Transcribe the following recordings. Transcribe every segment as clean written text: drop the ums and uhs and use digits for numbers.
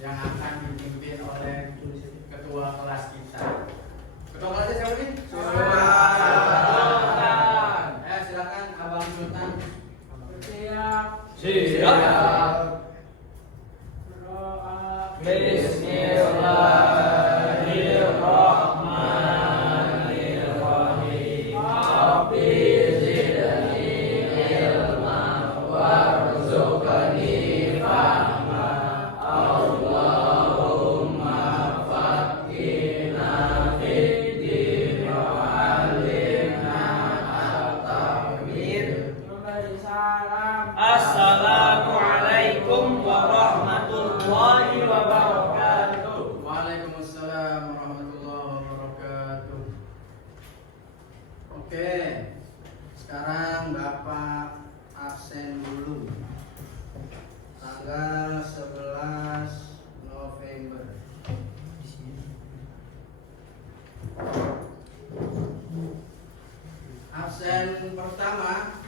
yang akan dipimpin oleh ketua kelas kita. Ketua kelasnya siapa nih? Sultan. Silakan Abang Sultan. Siap. Bismillahirrahmanirrahim. Rabbi zidni ilman warzuqni fahma. Allahumma faqihna fid-din wa'allimna at-ta'wil. Assalamualaikum warahmatullahi wabarakatuh. Waalaikumsalam warahmatullahi wabarakatuh. Oke, sekarang Bapak absen dulu. Tanggal 11 November. Absen pertama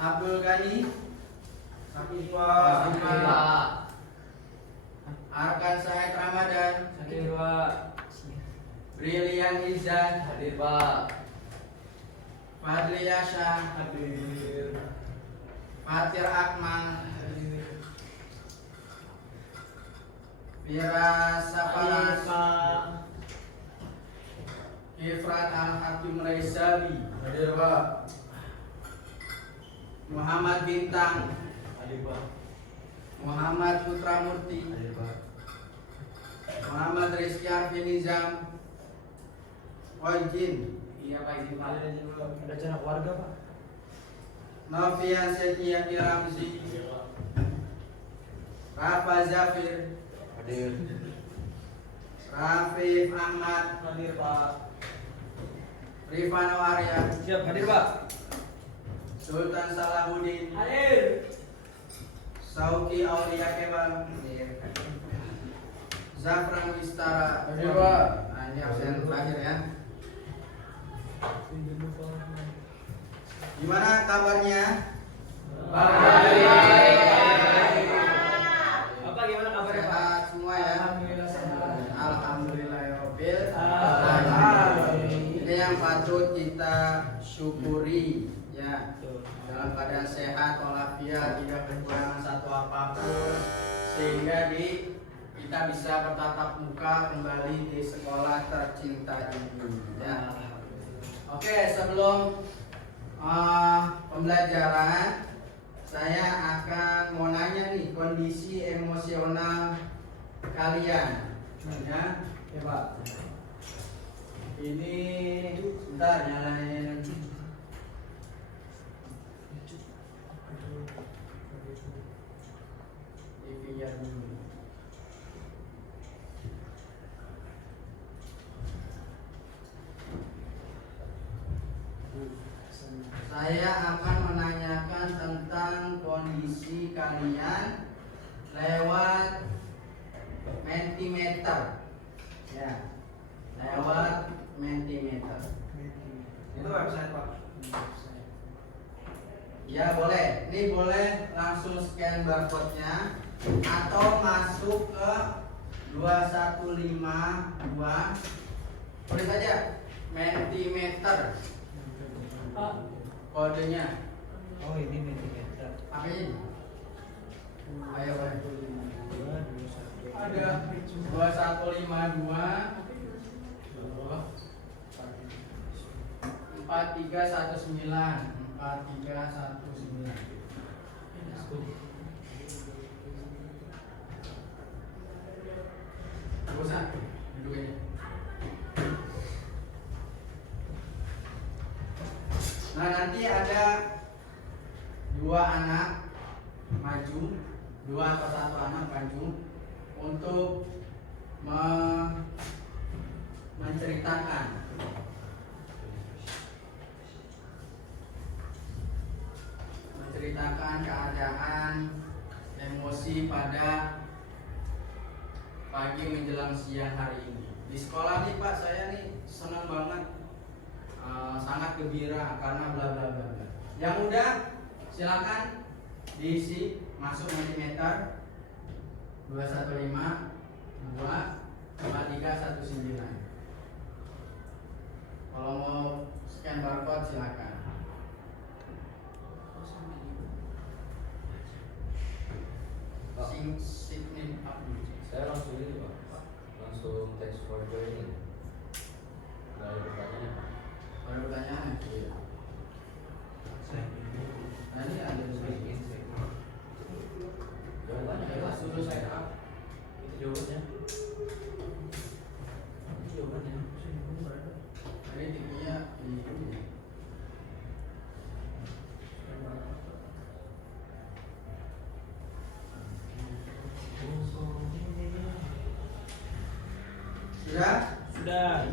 Abdul Ghani. Sakit Pak. Arkan Said Ramadan. Sakit Pak. Brilian Izan. Hadir Pak. Fadli Yasha. Hadir. Fatir Akmal. Fira Safaras. Kifrat Al-Hakim Raisabi. Hadir Pak. Muhammad Bintang. Hadir Pak. Muhammad Putra Murti. Hadir Pak. Muhammad Rizky Arfi Nizam. Wajin. Iya Pak, izin Pak. Ada acara keluarga Pak. Novian Setia Ramzi. Rafa Zafir. Hadir. Rafif Ahmad. Hadir Pak. Rifano Arya. Siap hadir Pak. Sultan Salahuddin. Hadir. Sauki Aulia Kemal. Zafran Wistara. Hadir, Pak. Nah, ini absen terakhir ya. Gimana kabarnya? Baik. Bapak gimana kabarnya Pak? Sehat semua ya? Alhamdulillah sehat. Alhamdulillahirabbil Alamin. Ini yang patut kita syukuri ya. Dalam keadaan sehat walafiat, tidak kekurangan satu apapun, sehingga kita bisa bertatap muka kembali di sekolah tercinta ini ya. Oke, sebelum pembelajaran, saya akan mau nanya nih kondisi emosional kalian ya. Ya Pak. Ini sebentar nyalain TV-nya dulu. Saya akan menanyakan tentang kondisi kalian lewat Mentimeter. Ya, lewat Mentimeter. Itu website Pak. Ya boleh, ini boleh langsung scan barcode-nya atau masuk ke 2152. Tulis saja Mentimeter kodenya. Oh ini Mentimeter. Apa ini? Ayo boleh. Ada 2152 4319 4319. Bosan? Duduk aja. Nah nanti ada dua anak maju, dua atau satu anak maju untuk menceritakan keadaan emosi pada pagi menjelang siang hari ini. Di sekolah nih Pak, saya nih senang banget, sangat gembira karena bla bla bla bla. Yang udah silakan diisi masuk Mentimeter. 215 24319. Kalau mau scan barcode silakan. Signin up. Saya langsung ini Pak, langsung thanks for joining. Nggak ada pertanyaan. Ada pertanyaan? Iya. Nah, ini ada Jawabannya jelas dulu saya up. itu jawabannya. Itu jawabannya. Ini tingginya ini. Sudah? Sudah.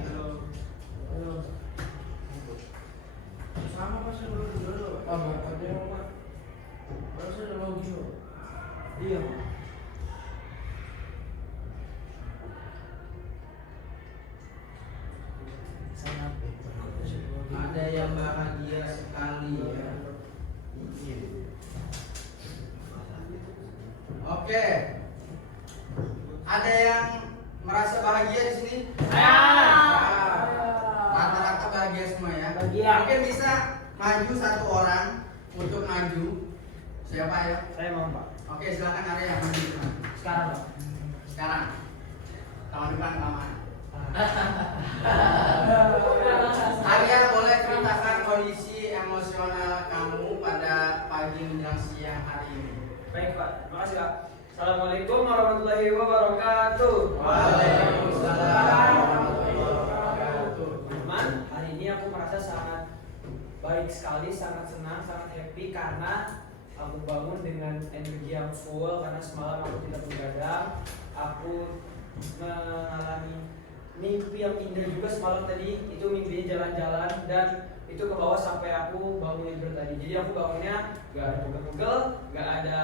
Sama pas dulu. Oh, barcode Pak. Harusnya udah login loh. Iya, Pak. Ada yang bahagia sekali ya. Oke. Ada yang merasa bahagia di sini? Rata-rata bahagia semua ya. Bahagia. Mungkin bisa maju satu orang untuk maju. Siapa ya? Saya mau, Pak. Oke, silakan ada yang maju. Sekarang, Pak. Sekarang. Tahun depan kapan? Arya boleh ceritakan kondisi emosional kamu pada pagi menjelang siang hari ini. Baik, Pak. Terima kasih, Pak. Assalamualaikum warahmatullahi wabarakatuh. Waalaikumsalam warahmatullahi wabarakatuh. Teman, hari ini aku merasa sangat baik sekali, sangat senang, sangat happy karena aku bangun dengan energi yang full karena semalam aku tidak begadang. Aku mengalami mimpi yang indah juga semalam tadi. Itu mimpinya jalan-jalan dan itu ke bawah sampai aku bangun tidur tadi. Jadi aku bangunnya gak ada pegel-pegel, gak ada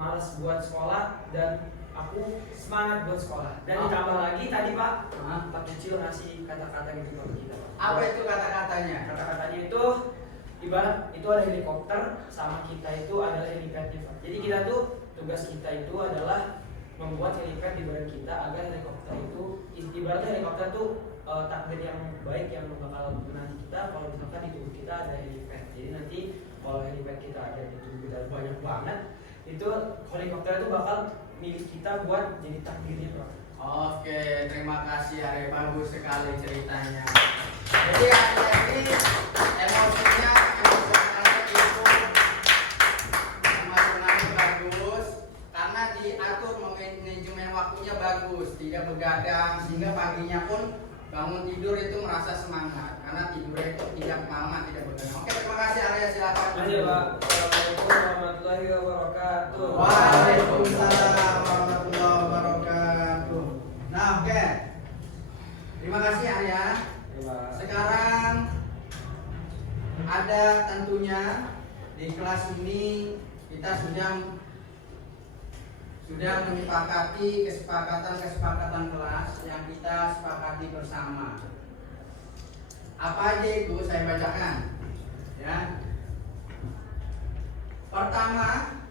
malas buat sekolah dan aku semangat buat sekolah. Dan ditambah lagi tadi Pak, Pak Kecil ngasih kata-kata gitu ke kita, Pak. Apa itu kata-katanya? Kata-katanya itu ibarat itu ada helikopter sama kita itu adalah helipadnya, Pak. Jadi kita tuh tugas kita itu adalah membuat helipad di badan kita agar helikopter itu ibaratnya helikopter tuh takdir yang baik yang bakal menanti kita kalau misalkan di tubuh kita ada helipad. Jadi nanti kalau helipad kita ada di tubuh kita banyak banget, itu helikopter itu bakal milik kita buat jadi takdirnya, Pak. Oke, terima kasih Arya, bagus sekali ceritanya. Jadi Arya ini emosinya bagus karena diatur manajemen waktunya bagus, tidak begadang sehingga paginya pun bangun tidur itu merasa semangat karena tidurnya itu tidak kemalaman, tidak begadang. Oke, terima kasih Arya, silakan. Terima kasih, Pak. Assalamualaikum warahmatullahi wabarakatuh. Waalaikumsalam warahmatullahi wabarakatuh. Nah, oke. Terima kasih Arya. Sekarang ada tentunya di kelas ini kita sudah menyepakati kesepakatan kelas yang kita sepakati bersama. Apa aja itu saya bacakan ya. Pertama,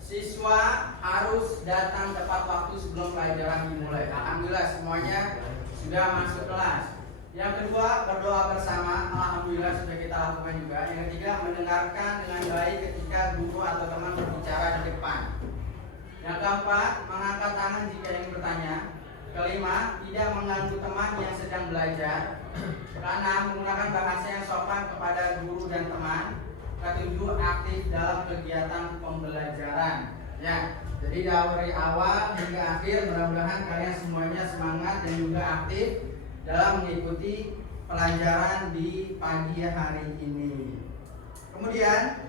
siswa harus datang tepat waktu sebelum pelajaran dimulai. Alhamdulillah semuanya sudah masuk kelas. Yang kedua, berdoa bersama. Alhamdulillah sudah kita lakukan juga. Yang ketiga, mendengarkan dengan baik ketika guru atau teman berbicara di depan. Yang keempat, mengangkat tangan jika ingin bertanya. Kelima, tidak mengganggu teman yang sedang belajar. Keenam, menggunakan bahasa yang sopan kepada guru dan teman. Ketujuh, aktif dalam kegiatan pembelajaran. Ya, jadi dari awal hingga akhir mudah-mudahan kalian semuanya semangat dan juga aktif dalam mengikuti pelajaran di pagi hari ini. Kemudian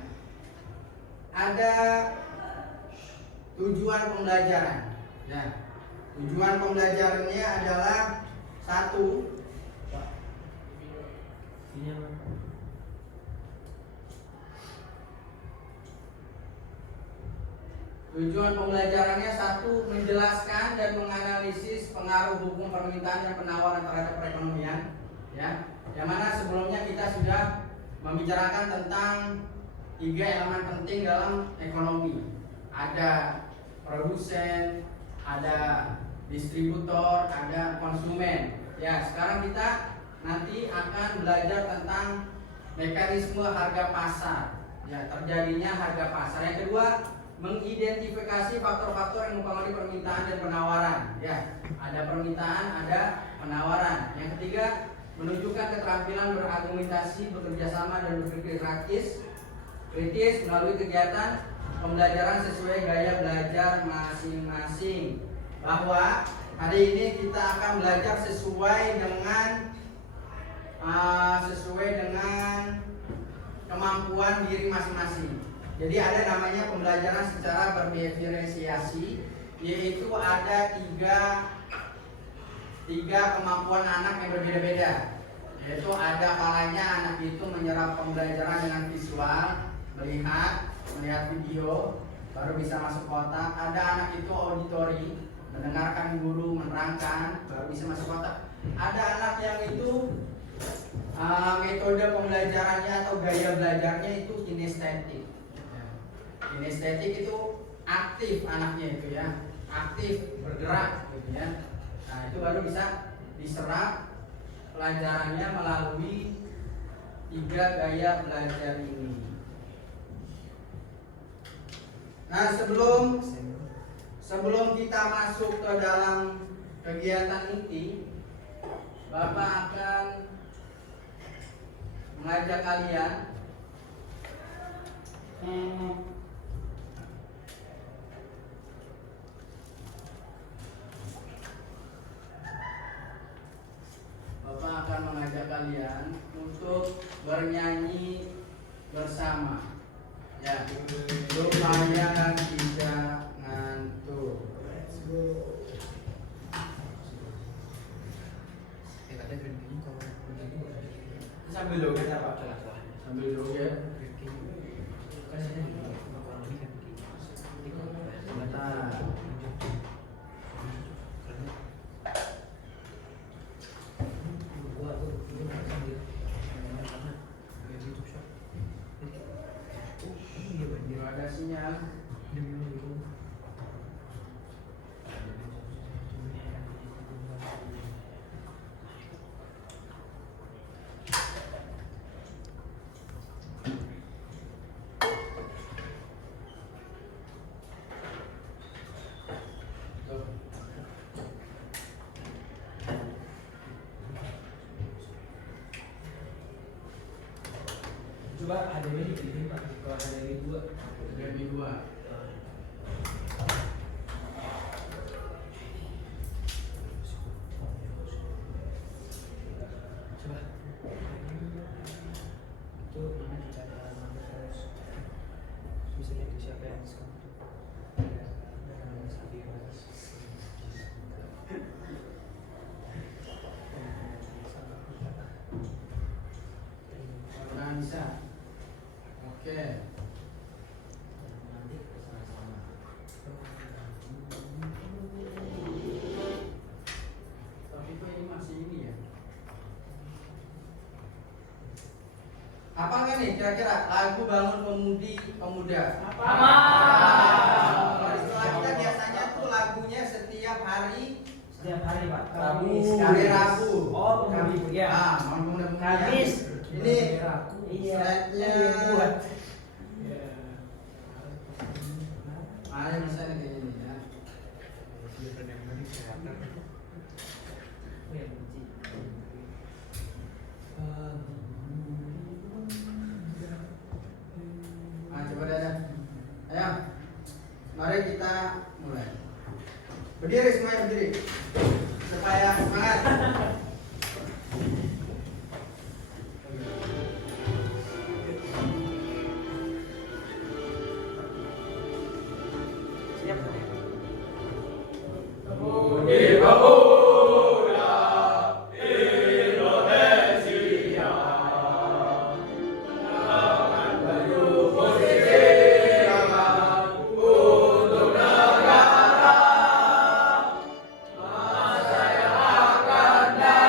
ada tujuan pembelajaran. Ya, tujuan pembelajarannya adalah satu. Tujuan pembelajarannya satu, menjelaskan dan menganalisis pengaruh hukum permintaan dan penawaran terhadap perekonomian. Ya, yang mana sebelumnya kita sudah membicarakan tentang 3 elemen penting dalam ekonomi. Ada produsen, ada distributor, ada konsumen. Ya, sekarang kita nanti akan belajar tentang mekanisme harga pasar. Ya, terjadinya harga pasar. Yang kedua, mengidentifikasi faktor-faktor yang mempengaruhi permintaan dan penawaran. Ya, ada permintaan, ada penawaran. Yang ketiga, menunjukkan keterampilan berargumentasi, bekerja sama dan berpikir kritis melalui kegiatan pembelajaran sesuai gaya belajar masing-masing. Bahwa hari ini kita akan belajar sesuai dengan kemampuan diri masing-masing. Jadi ada namanya pembelajaran secara berdiferensiasi, yaitu ada tiga kemampuan anak yang berbeda-beda. Yaitu ada kalanya anak itu menyerap pembelajaran dengan visual, melihat video, baru bisa masuk ke otak. Ada anak itu auditori, mendengarkan guru menerangkan, baru bisa masuk otak. Ada anak yang itu metode pembelajarannya atau gaya belajarnya itu kinestetik. Kinestetik itu aktif anaknya itu ya, aktif bergerak gitu ya. Nah itu baru bisa diserap pelajarannya melalui 3 gaya belajar ini. Nah sebelum kita masuk ke dalam kegiatan inti, Bapak akan mengajak kalian untuk bernyanyi bersama. Ya, supaya tidak ngantuk. Sambil dulu kita Pak. Sambil dulu ya. Sebentar. Ada sinyal. Coba HDMI dipilih Pak, kalau HDMI 2. HDMI 2. Coba. Itu mana dicari alamat terus. Misalnya di siapa yang diskon? Nah, bisa. Oke. Tapi kok ini masih ini ya? Apa kan nih kira-kira lagu Bangun Pemuda? Apa? Setelah kita biasanya tuh lagunya setiap hari Pak. hari Rabu. Oh, Kamis ya. Bangun Pemuda. Kamis. Ini iya. setnya buat. Ada bisa nih kayak gini ya. Nah, coba deh. Ayo, mari kita mulai. Berdiri semuanya berdiri. Supaya semangat. Siap. Masa yang akan datang.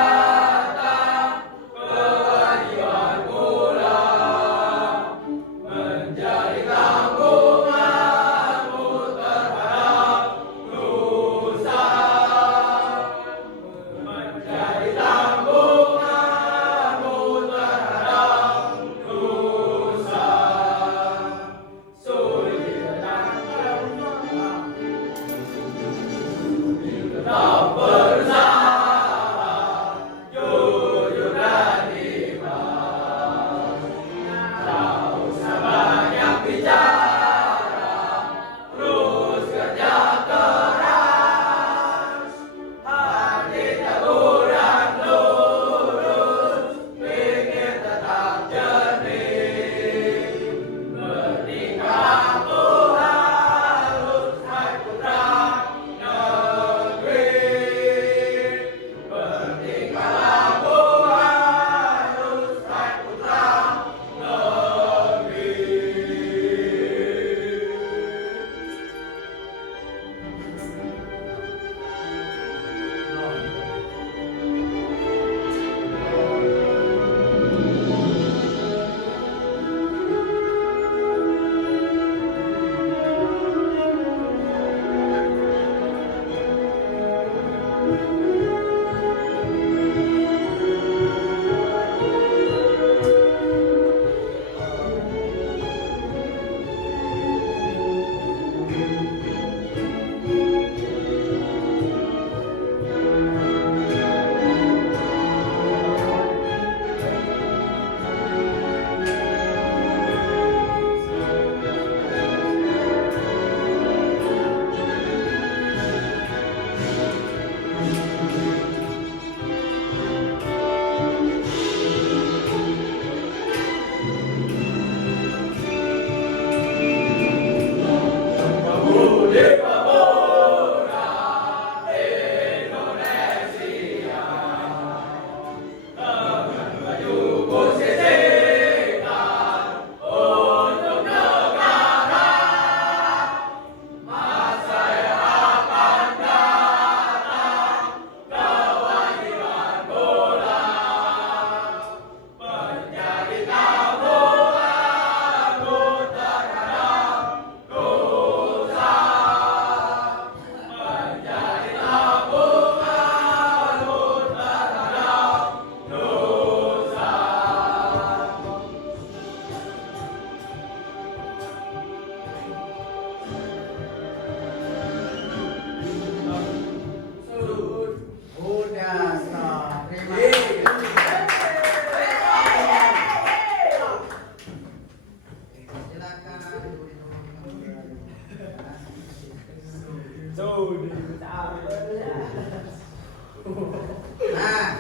Nah,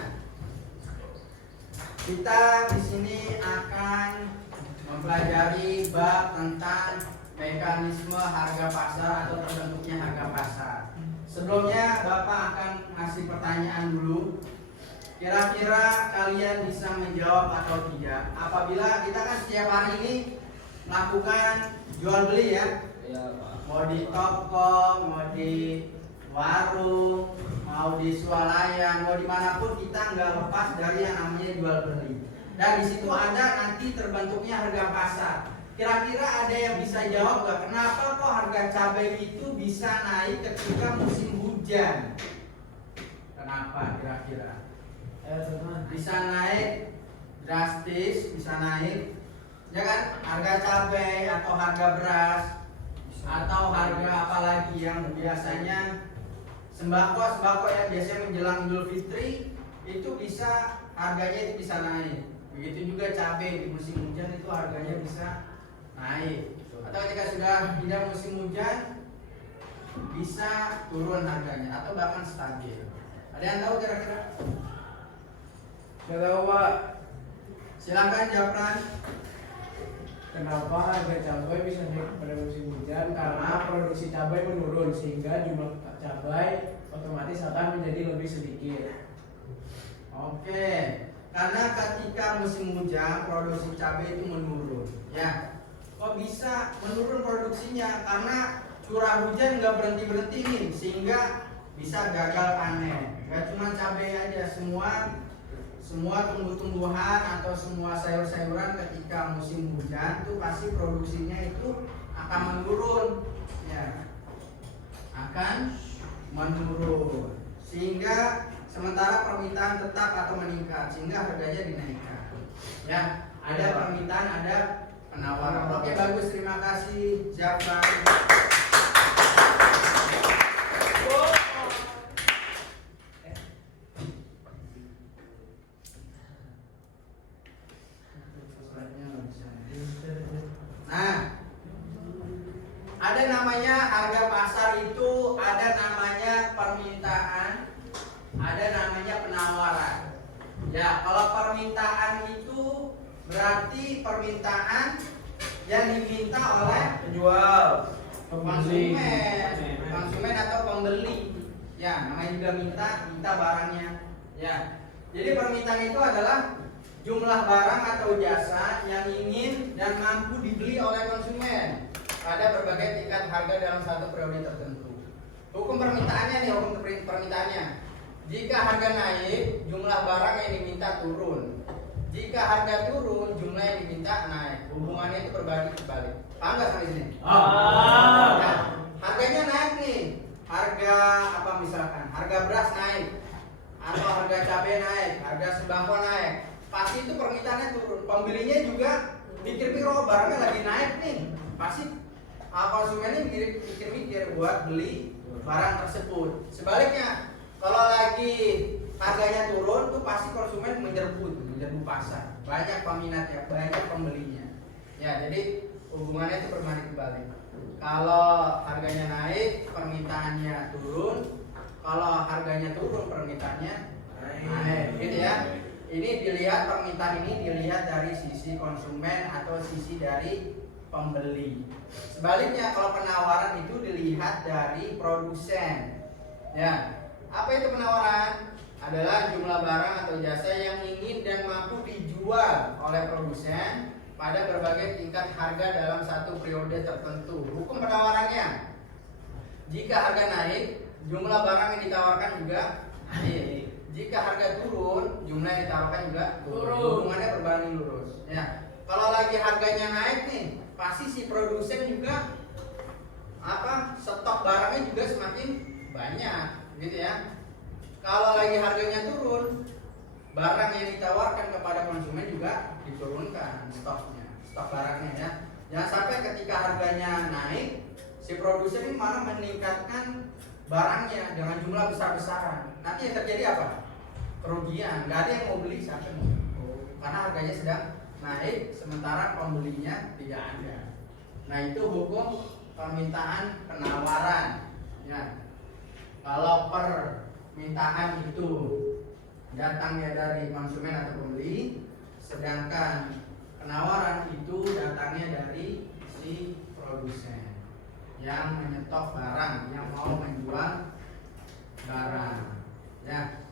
kita di sini akan mempelajari bab tentang mekanisme harga pasar atau terbentuknya harga pasar. Sebelumnya Bapak akan ngasih pertanyaan dulu. Kira-kira kalian bisa menjawab atau tidak? Apabila kita kan setiap hari ini melakukan jual beli ya, Iya, Pak. mau di toko, mau di warung, mau di swalayan, mau dimanapun kita nggak lepas dari yang namanya jual beli. Dan di situ ada nanti terbentuknya harga pasar. Kira-kira ada yang bisa jawab nggak? Kenapa kok harga cabai itu bisa naik ketika musim hujan? Kenapa kira-kira? Bisa naik drastis, bisa naik, ya kan? Harga cabai atau harga beras atau harga apa lagi yang biasanya sembako yang biasanya menjelang Idul Fitri itu bisa harganya itu bisa naik. Begitu juga cabai di musim hujan itu harganya bisa naik. Atau ketika sudah tidak musim hujan bisa turun harganya atau bahkan stabil. Ada yang tahu kira-kira? Gak tahu Pak, Silakan Japran. kenapa harga cabai bisa naik pada musim hujan? Karena produksi cabai menurun sehingga jumlah cabai otomatis akan menjadi lebih sedikit. Oke, karena ketika musim hujan produksi cabai itu menurun. Ya, kok bisa menurun produksinya? Karena curah hujan nggak berhenti nih, sehingga bisa gagal panen. Gak cuma cabai aja, semua tumbuh-tumbuhan atau semua sayur-sayuran ketika musim hujan tuh pasti produksinya itu akan menurun, ya, akan menurun. Sehingga sementara permintaan tetap atau meningkat, sehingga harganya dinaikkan. Ya, ada permintaan, ada penawaran. Oke, bagus, terima kasih Jafar. Nah, ada namanya harga pasar itu, ada namanya permintaan, ada namanya penawaran. Ya, kalau permintaan itu berarti permintaan yang diminta oleh Penjual, konsumen atau pembeli. Ya, namanya juga minta barangnya. Ya, jadi permintaan itu adalah jumlah barang atau jasa yang ingin dan mampu dibeli oleh konsumen pada berbagai tingkat harga dalam satu periode tertentu. Hukum permintaannya nih, hukum permintaannya. Jika harga naik, jumlah barang yang diminta turun. Jika harga turun, jumlah yang diminta naik. Hubungannya itu berbagi kebalik. Paham nggak sampai sini? Nah, harganya naik nih. Harga apa misalkan? Harga beras naik, atau harga cabai naik, harga sembako naik. Pasti itu permintaannya turun. Pembelinya juga pikir-pikir, oh barangnya lagi naik nih. Pasti konsumennya mikir-mikir buat beli barang tersebut. Sebaliknya, kalau lagi harganya turun tuh pasti konsumen menyerbu pasar. Banyak peminatnya, banyak pembelinya. Ya, jadi hubungannya itu berbalik kebalik. Kalau harganya naik, permintaannya turun. Kalau harganya turun, permintaannya naik. Gitu ya. Ini dilihat, permintaan ini dilihat dari sisi konsumen atau sisi dari pembeli. Sebaliknya, kalau penawaran itu dilihat dari produsen. Ya, apa itu penawaran? Adalah jumlah barang atau jasa yang ingin dan mampu dijual oleh produsen pada berbagai tingkat harga dalam satu periode tertentu. Hukum penawarannya, jika harga naik, jumlah barang yang ditawarkan juga naik. Jika harga turun, jumlah yang ditawarkan juga turun. Hubungannya berbanding lurus. Ya, kalau lagi harganya naik nih, pasti si produsen juga stok barangnya juga semakin banyak, gitu ya. Kalau lagi harganya turun, barang yang ditawarkan kepada konsumen juga diturunkan stoknya, stok barangnya ya. Jangan sampai ketika harganya naik, si produsen ini malah meningkatkan barangnya dengan jumlah besar-besaran. Nanti yang terjadi apa? Kerugian, nggak ada yang mau beli sampai karena harganya sedang naik, sementara pembelinya tidak ada. Nah, itu hukum permintaan penawaran. Ya. Kalau permintaan itu datangnya dari konsumen atau pembeli, sedangkan penawaran itu datangnya dari si produsen yang menyetok barang, yang mau menjual barang. Ya.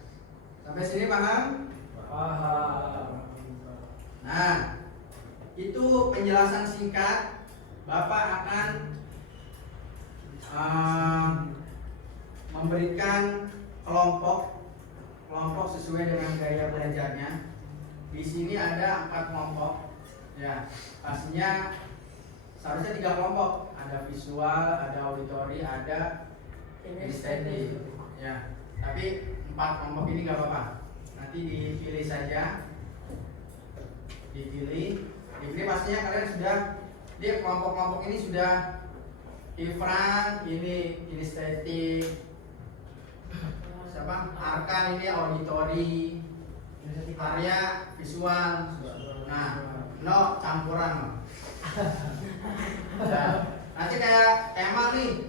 Sampai sini paham? Paham. Nah, itu penjelasan singkat. Bapak akan memberikan kelompok sesuai dengan gaya belajarnya. Di sini ada 4 kelompok. Ya, pastinya seharusnya 3 kelompok. Ada visual, ada auditori, ada kinesthetik. Ya, tapi 4 kelompok ini nggak apa-apa. Nanti dipilih saja. Dipilih pastinya kalian sudah di kelompok-kelompok ini sudah Ifran ini kinesthetik, siapa Arkan ini auditori, Arya visual. Nah, no campuran. Nah, nanti kayak Kemal nih,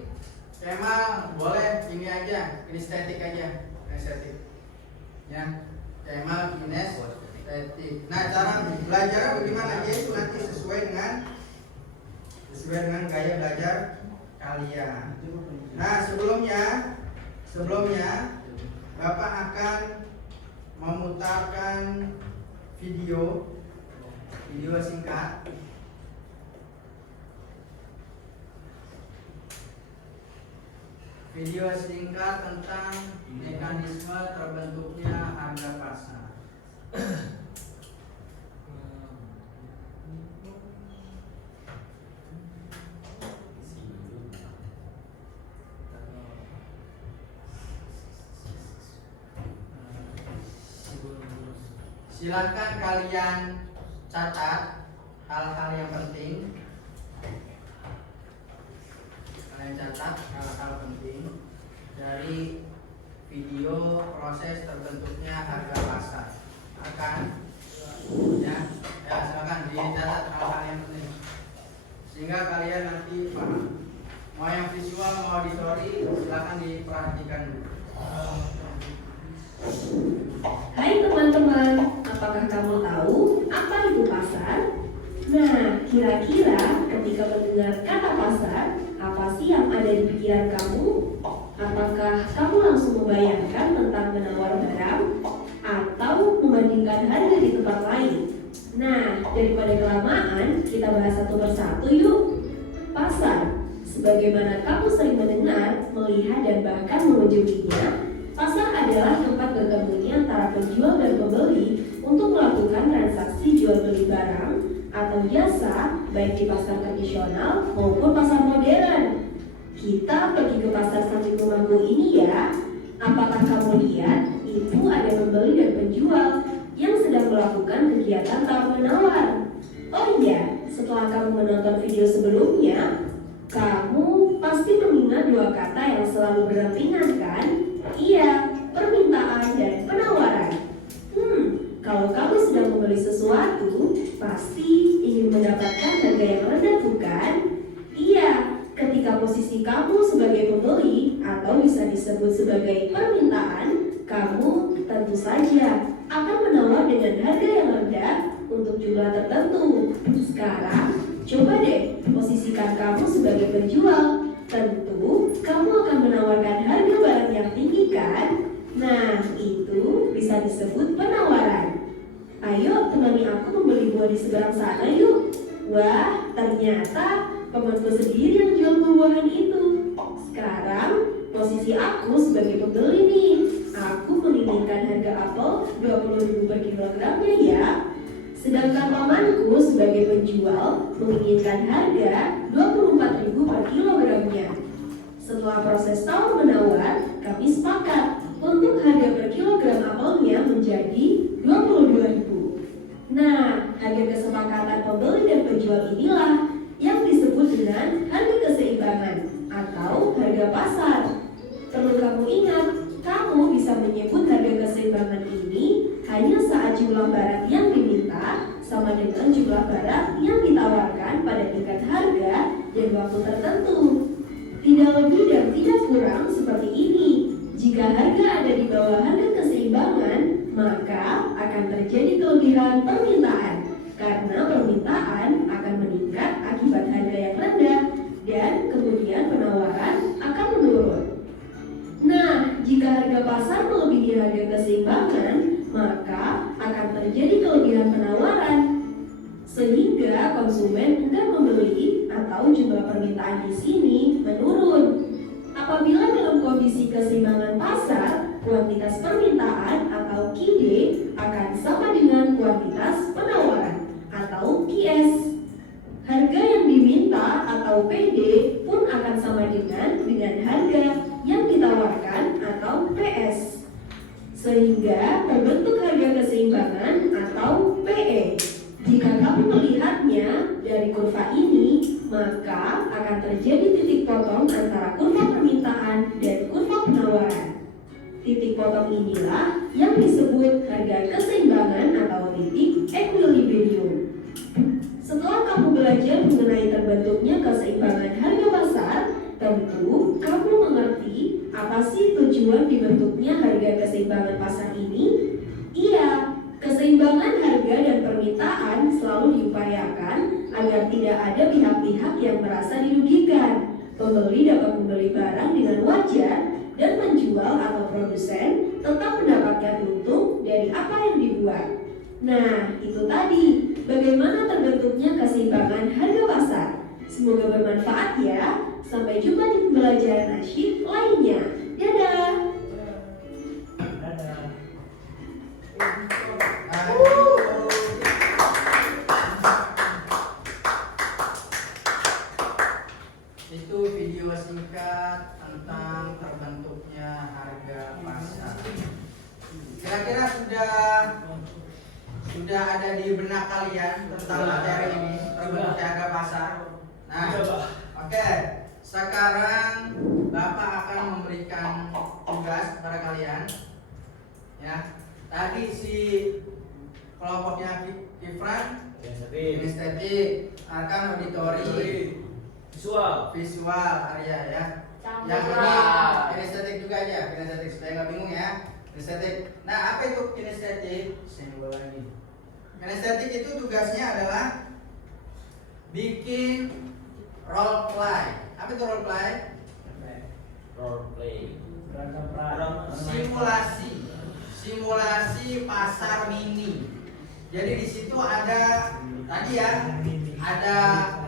Kemal boleh ini aja kinesthetik aja, kinesthetik. Ya, Kemal kinesthetik. Nah, cara belajar bagaimana aja itu nanti sesuai dengan gaya belajar kalian. Nah, sebelumnya Bapak akan memutarkan video singkat. Video singkat tentang mekanisme terbentuknya harga pasar. Silakan kalian catat hal-hal yang penting. Kalian catat hal-hal penting dari video proses terbentuknya harga pasar. Silakan dicatat hal-hal yang penting sehingga kalian nanti paham. Mau yang visual mau auditori silakan diperhatikan dulu. Hai teman-teman, apakah kamu tahu apa itu pasar? Nah, kira-kira ketika mendengar kata pasar, apa sih yang ada di pikiran kamu? Apakah kamu langsung membayangkan tentang menawar barang atau membandingkan harga di tempat lain? Nah, daripada kelamaan, kita bahas satu persatu yuk. Pasar, sebagaimana kamu sering mendengar, melihat dan bahkan mengunjunginya, pasar adalah tempat bertemunya antara penjual dan pembeli untuk melakukan transaksi jual beli barang atau jasa, baik di pasar tradisional maupun pasar modern. Kita pergi ke pasar samping rumahku ini ya. Apakah kamu lihat itu ada pembeli dan penjual yang sedang melakukan kegiatan tawar-menawar? Oh iya, setelah kamu menonton video sebelumnya, kamu pasti mengingat 2 kata yang selalu berdampingan kan? Iya, permintaan dan penawaran. Kalau kamu sedang membeli sesuatu, pasti ingin mendapatkan harga yang rendah bukan? Iya, ketika posisi kamu sebagai pembeli atau bisa disebut sebagai permintaan, kamu tentu saja akan menawar dengan harga yang rendah untuk jumlah tertentu. Sekarang, coba deh posisikan kamu sebagai penjual. Tentu, kamu akan menawarkan harga barang yang tinggi kan? Nah, itu bisa disebut penawaran. Ayo temani aku membeli buah di seberang sana yuk. Wah, ternyata temanku sendiri yang jual buah-buahan itu. Sekarang, posisi aku sebagai pembeli nih. Aku menginginkan harga apel 20.000 per kilogramnya ya. Sedangkan pamanku sebagai penjual menginginkan harga 24.000 per kilogramnya. Setelah proses tawar-menawar, kami sepakat untuk harga per kilogram apelnya menjadi 22.000. Nah, harga kesepakatan pembeli dan penjual inilah yang disebut dengan harga keseimbangan atau harga pasar. Perlu kamu ingat, kamu bisa menyebut harga keseimbangan ini hanya saat jumlah barang yang diminta sama dengan jumlah barang yang ditawarkan pada tingkat harga dan waktu tertentu. Tidak lebih dan tidak kurang seperti ini. Jika harga ada di bawah harga keseimbangan, maka akan terjadi kelebihan permintaan. Karena permintaan akan meningkat akibat harga yang rendah dan kemudian penawaran akan menurun. Nah, jika harga pasar melebihi harga keseimbangan, maka akan terjadi kelebihan penawaran sehingga konsumen enggan membeli atau jumlah permintaan di sini menurun. Apabila dalam kondisi keseimbangan pasar, kuantitas permintaan atau QD akan sama dengan kuantitas penawaran atau QS. Harga yang diminta atau PD pun akan sama dengan harga yang ditawarkan atau PS. Sehingga terbentuk harga keseimbangan atau PE. Jika kamu melihatnya dari kurva ini, maka akan terjadi titik potong antara kurva permintaan dan kurva penawaran. Titik potong inilah yang disebut harga keseimbangan atau titik equilibrium. Setelah kamu belajar mengenai terbentuknya keseimbangan harga pasar, tentu kamu mengerti apa sih tujuan dibentuknya harga keseimbangan pasar ini? Iya, keseimbangan harga dan permintaan selalu diupayakan agar tidak ada pihak-pihak yang merasa dirugikan. Pembeli dapat membeli barang dengan wajar dan penjual atau produsen tetap mendapatkan untung dari apa yang dibuat. Nah, itu tadi bagaimana terbentuknya keseimbangan harga pasar. Semoga bermanfaat ya. Sampai jumpa di pembelajaran nasyid lainnya. Dadah. Dadah. Itu video singkat tentang terbentuknya harga pasar. Kira-kira sudah ada di benak kalian tentang materi ini, terbentuknya harga pasar. Nah, oke. Sekarang Bapak akan memberikan tugas kepada kalian. Ya, tadi si kelompoknya Kifran kinestetik, akan auditori, visual Arya ya. Yang ini kinestetik juga aja, kinestetik supaya nggak bingung ya. Kinestetik. Nah, apa itu kinestetik? Simbol lagi. Kinestetik itu tugasnya adalah bikin role play. Apa itu role play? Role play. Simulasi pasar mini. Jadi di situ ada tadi ya, ada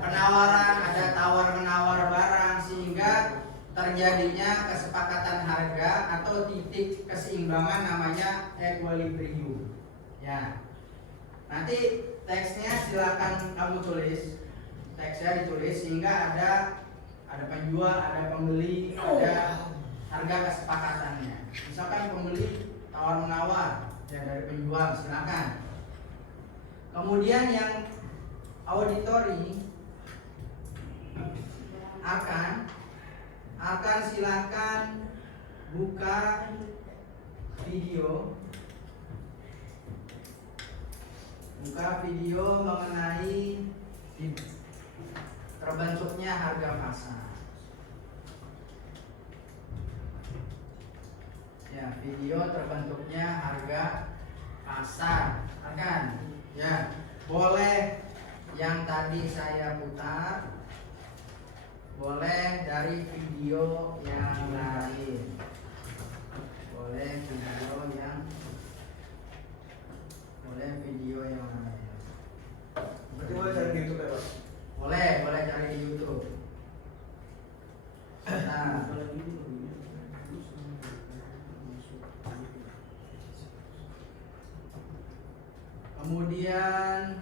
penawaran, ada tawar-menawar barang sehingga terjadinya kesepakatan harga atau titik keseimbangan namanya equilibrium. Ya. Nanti teksnya silakan kamu tulis. Teksnya ditulis sehingga ada penjual, ada pembeli, ada harga kesepakatannya. Misalkan pembeli tawar-menawar ya dari penjual, silakan. Kemudian yang auditori akan silakan buka video mengenai terbentuknya harga pasar. Ya, video terbentuknya harga pasar. Ya, boleh yang tadi saya putar, boleh dari video yang lain, Berarti boleh cari di YouTube ya, Pak? boleh cari di YouTube. Nah, kemudian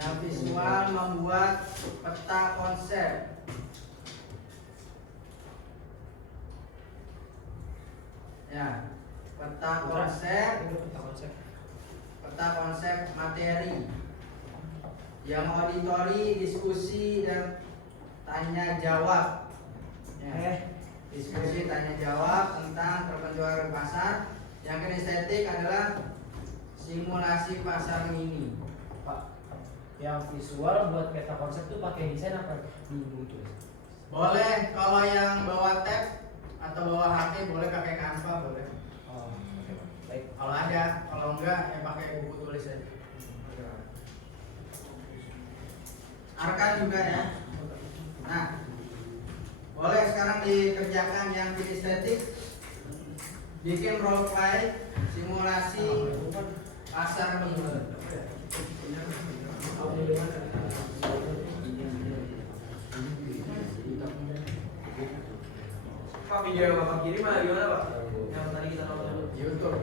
yang visual membuat peta konsep. Ya, peta konsep materi. Yang auditori diskusi dan tanya jawab. Ya. Diskusi tanya jawab tentang terbentuknya harga pasar. Yang kinestetik adalah simulasi pasar mini. Pak, yang visual buat peta konsep tuh pakai desain apa dulu tuh? Boleh, kalau yang bawa tab atau bawa HP boleh pakai Canva boleh. Oh, oke, baik. Kalau ada, kalau enggak ya pakai buku tulis aja. Arka juga ya. Nah, boleh sekarang dikerjakan yang kinestetik, bikin role play, simulasi pasar minggu. Pak, video yang Bapak kirim mana gimana Pak? Yang tadi kita nonton YouTube.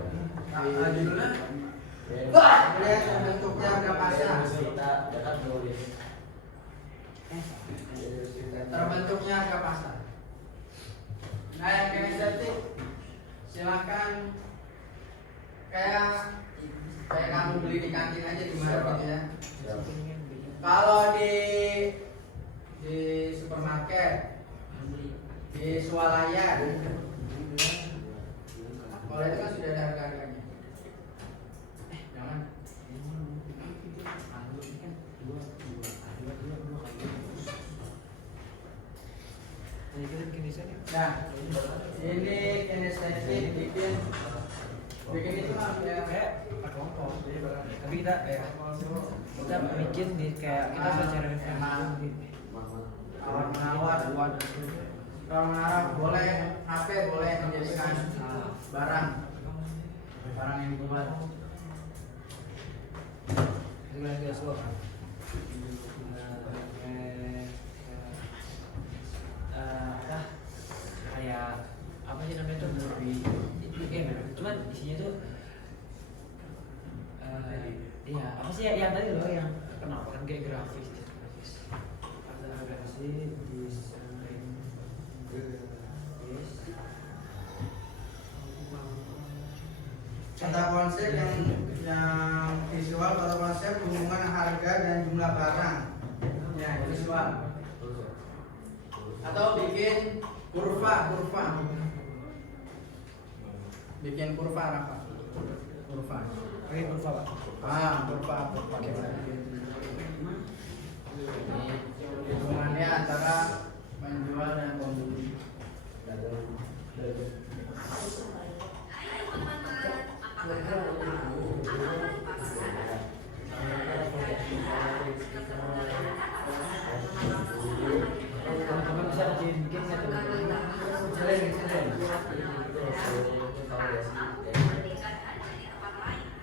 Nah, judulnya? Lihat bentuknya ada pasar. Terbentuknya harga pasar. Nah, yang kinestetik silakan kayak kamu beli di kantin aja di mana gitu ya. Kalau di supermarket, di swalayan, kalau itu kan sudah ada harga-harganya. Jangan. Nah, ini kinestetik bikin itu lah ya. Kayak tapi kita bikin di kayak kita secara Awal-awal kalau mengarah boleh HP boleh menjadikan barang yang dibuat. itu kan dia slow kan. Kayak apa sih namanya tuh itu game ya. Cuman isinya tuh iya apa sih yang tadi loh yang kenapa kan kayak grafis ada grafis desain grafis Kata konsep yang visual, kata konsep hubungan harga dan jumlah barang. Ya, visual. Atau bikin kurva. Bikin kurva apa? Kurva. oke kurva pak. Kurva. Ini hubungannya antara penjual dan pembeli. Teman-teman bisa bikin satu.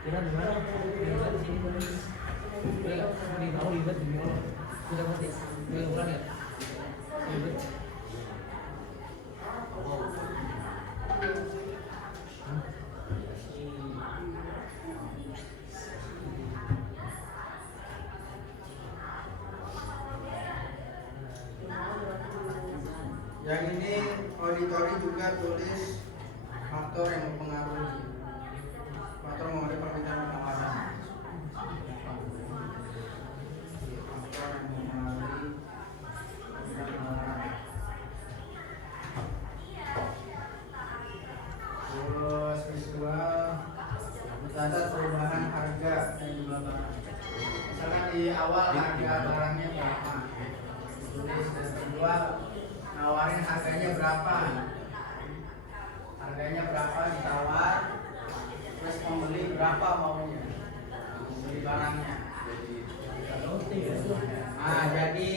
Kira gimana? Bisa di sini. Ini mau ribet demi Allah. Sudah mati. Boleh kurang ya? Ribet. Yang ini auditori juga tulis faktor yang mempengaruhi. Faktor mengenai permintaan pengawasan. Faktor yang mempengaruhi permintaan pengeluaran. Terus visual mencatat perubahan harga dan jumlah barang. Misalkan di awal harga barangnya berapa, tulis dan kedua nawarin harganya berapa, ditawar, terus pembeli berapa maunya, beli barangnya. Nah, jadi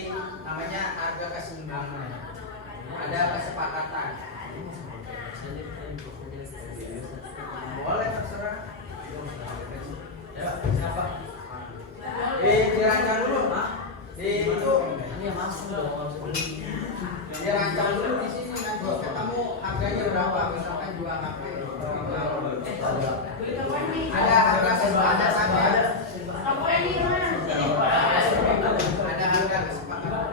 namanya harga keseimbangan, ada kesepakatan. Boleh terserah. Ya, siapa? Dirancang dulu, itu Ini yang masuk dong. dirancang dulu di sini nanti ketemu harganya berapa, misalkan jual HP. Ada harga kesepakatan ya. Ada harga kesepakatan.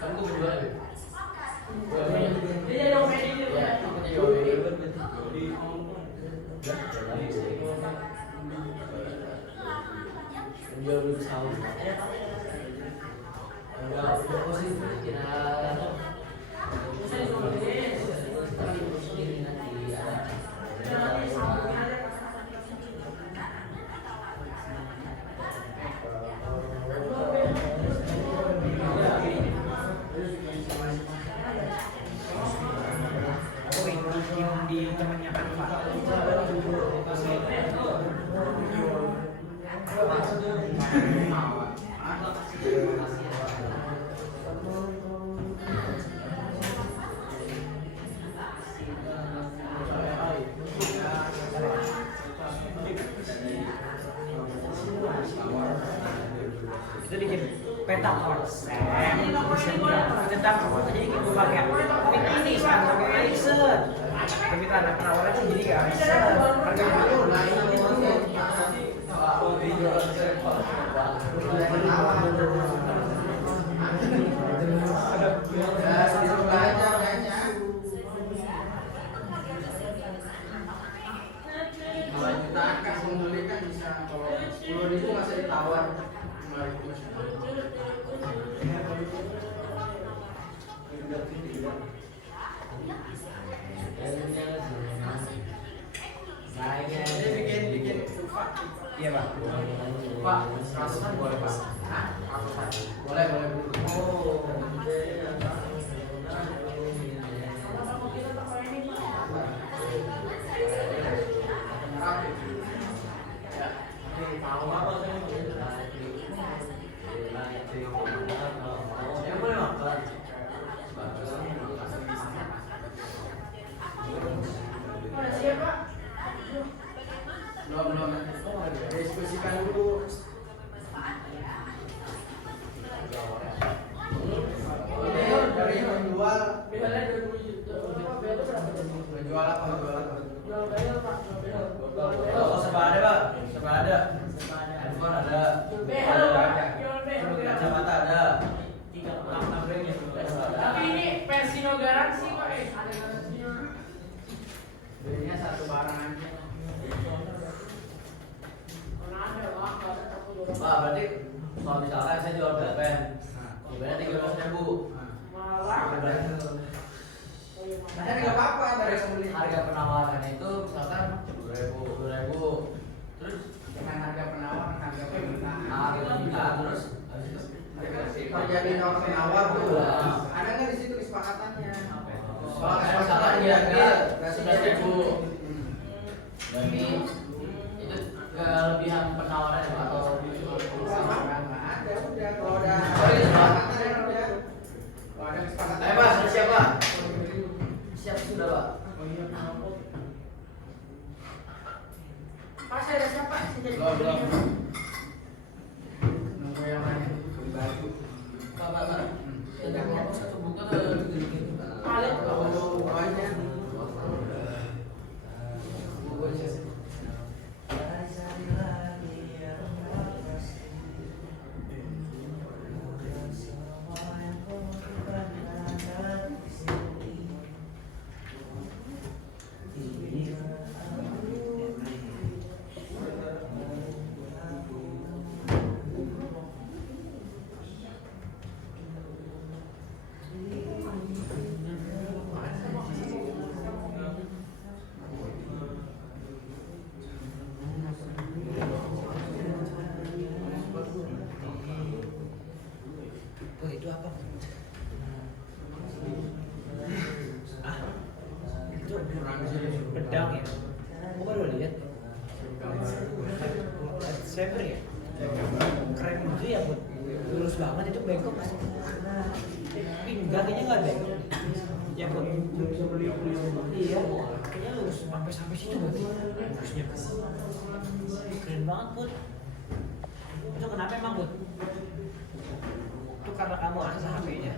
Kamu tuh berdua ya? Dia belum tahu. Enggak, udah sih kira Kita bikin peta konsep tentang jadi kita pakai ini pakai set permintaan penawaran itu jadi nggak set harga dulu kalau 10.000 masih ditawar 5.000. Jadi bikin iya pak Pak, 100-an boleh Pak? Hah? 100-an? Boleh. Oh. Belum. Diskusikan dulu. Ini dari penjual. Penjual apa? Oh, sebelah ada Pak. Sebelah ada. Handphone ada. Kacamata ada. Tapi ini versi no garansi Pak, ada garansinya. Belinya satu barang aja. Pak, berarti kalau misalkan saya jual pulpen, pulpennya 13.000. Nah, nggak apa-apa dari pembeli. Harga penawarannya itu misalkan 10.000. Terus Dengan harga penawaran, harga permintaan. terus Terjadi tawar penawar tuh. Ada nggak di situ kesepakatannya? Soal kesepakatan dia dia 11.000. Berarti itu kelebihan penawaran atau nggak ada udah kalau ada kesepakatan ya udah. Kalau ada kesepakatan. Ayo Pak, sudah siap Pak? Siap sudah Pak. Pak, saya ada siapa? Belum. Nunggu yang lain. Baju. Pak. Ada kelompok satu buku ada gitu. Paling Kalau aja. itu apa itu pedang ya aku baru lihat saber ya keren gitu ya bud lurus banget itu bengkok pasti enggak kayaknya nggak bengkok ya bud iya kayaknya lurus sampai situ berarti lurusnya keren banget bud itu kenapa emang bud itu karena kamu akses HP-nya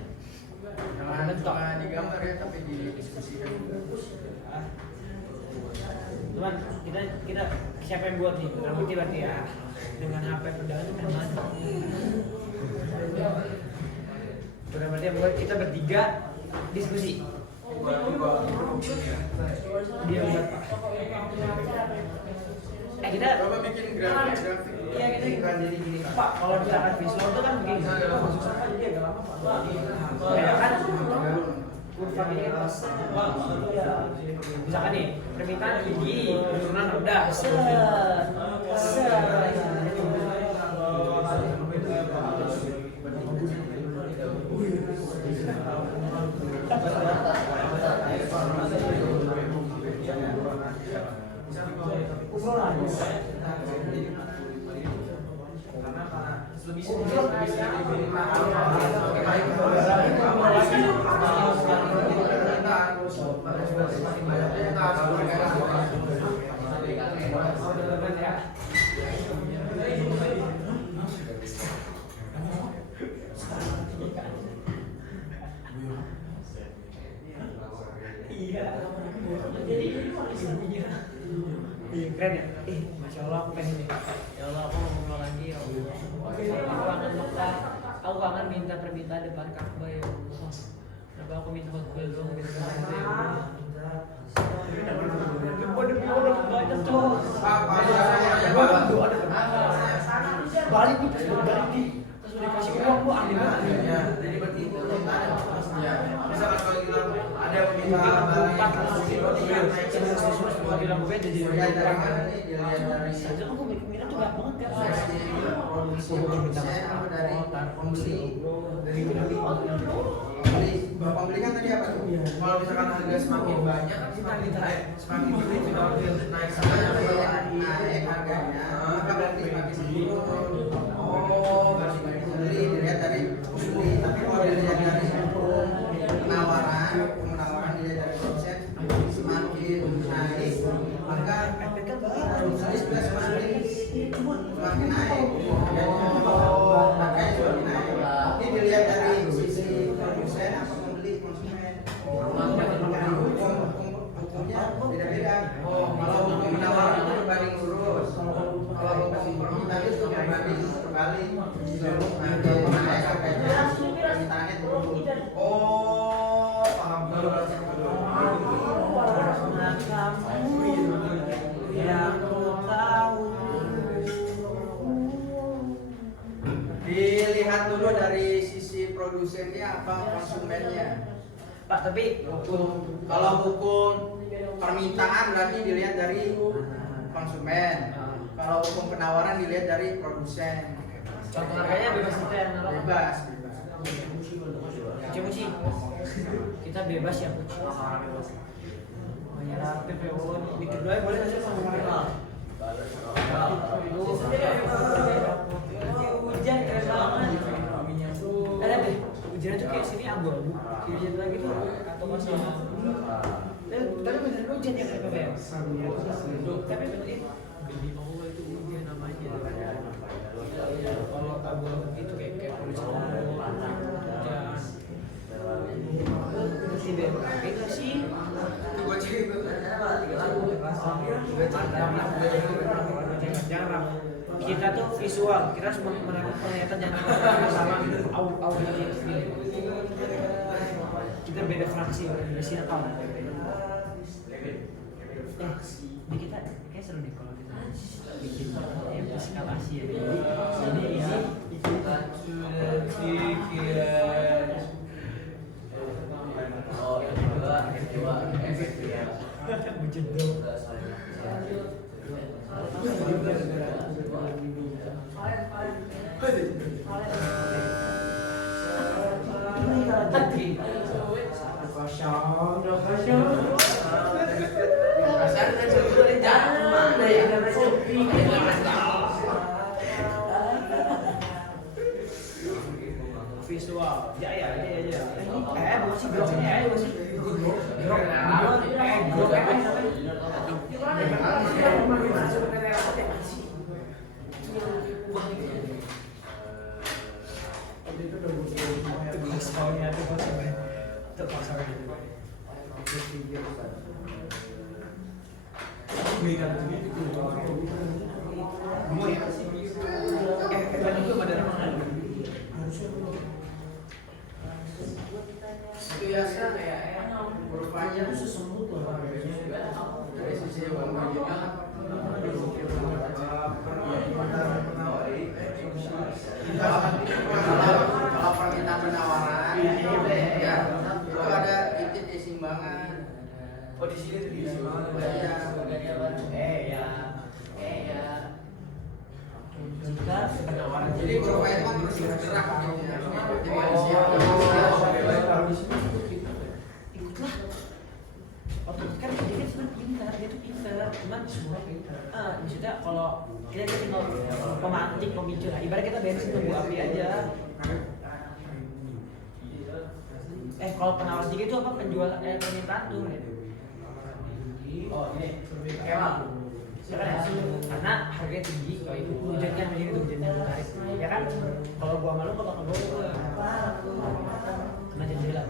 Jangan cuma digambar ya, tapi didiskusikan juga. Cuman kita siapa yang buat nih? Berarti ya dengan HP pedang itu kan mana? Berarti yang buat kita bertiga diskusi. Dia buat Pak. Kita Coba bikin grafik. iya kita bikin jadi gini. Pak, kalau misalkan visual itu kan begini. Susah kan jadi agak lama Pak. Ya kan? Kurva ini kan pas. Misalkan nih, permintaan tinggi, penurunan rendah. lebih sedikit Iya keren ya. Masya Allah aku pengen nih. Ya Allah aku mau ngomong lagi ya Allah. Aku kangen Mekah. Aku kangen minta permintaan depan Ka'bah ya Allah. Kenapa aku minta hotbel dong gitu ya Allah. Udah banyak tuh. Balik nih, balik nih. Terus udah dikasih uang gua aneh banget. Jadi berarti itu ya. Misalkan kalau kita ada permintaan Kalau bilang gue jadi dilihat dari mana nih? Dilihat dari saja aku mikir-mikir tuh gak banget kan. sesi produksi produsen apa dari pembeli? Pembeli kan tadi apa tuh? Kalau misalkan harga semakin banyak kan semakin naik, semakin beli juga naik, semakin naik harganya, maka berarti semakin turun. Oh, berarti semakin beli dilihat dari pembeli. Tapi kalau dilihat dari penawaran dilihat dari produsen semakin naik, maka produsen juga semakin naik. Harganya semakin naik. Ini dilihat dari sisi produsen apa pembeli konsumen. Hukumnya beda-beda. Kalau hukum penawaran itu berbanding lurus. Kalau hukum permintaan itu berbanding terbalik. Nanti naik harganya, permintaannya turun. Oh, paham. Dilihat dulu dari sisi produsennya apa konsumennya. Pak, tapi Kalau hukum permintaan berarti dilihat dari konsumen. Kalau hukum penawaran dilihat dari produsen. contoh harganya bebas kita yang naruh. Bebas. Cuci. Kita bebas ya, Puci. Bayar PPO dikit doang boleh nggak sih sama kenal? Hujan keren banget. Ada deh, hujannya tuh kayak sini abu-abu. Hujan lagi tuh atau masih tapi beneran hujan ya kayak PPO. Tapi beneran demi Allah itu hujan namanya. Kalau abu-abu itu kayak polisi hujan. Tidak, itu sih. Jangan kita tuh visual, kita harus melakukan penglihatan jangan sama audio kita beda fraksi beda circle. Di kita kayak seru deh kalau kita bikin yang eskalasi ya. Jadi ya kita sudah pikiran. Oh, yang kedua efek ya. Menjedok. Visual, ya. Bukan sih groknya ya, sih. Itu biasa kurvanya dari sisi pembelinya kalau permintaan penawaran ya itu ada titik keseimbangan. Oh di sini tuh di sini. Jika penawaran Jadi kurva itu kan terus bergerak gitu ya. ikutlah. Waktu kan dia kan sebenarnya pintar, dia tuh pintar. cuman maksudnya kalau kita tinggal pemantik, pemicu, nah ibarat kita bensin tunggu api aja. Kalau penawar tinggi itu apa permintaan tuh? Oh ini kemal. Ya kan ya? Karena harganya tinggi, kalau itu hujannya begini tuh hujannya tarik. Ya kan? Kalau gua malu kalau bakal gua kena jendela.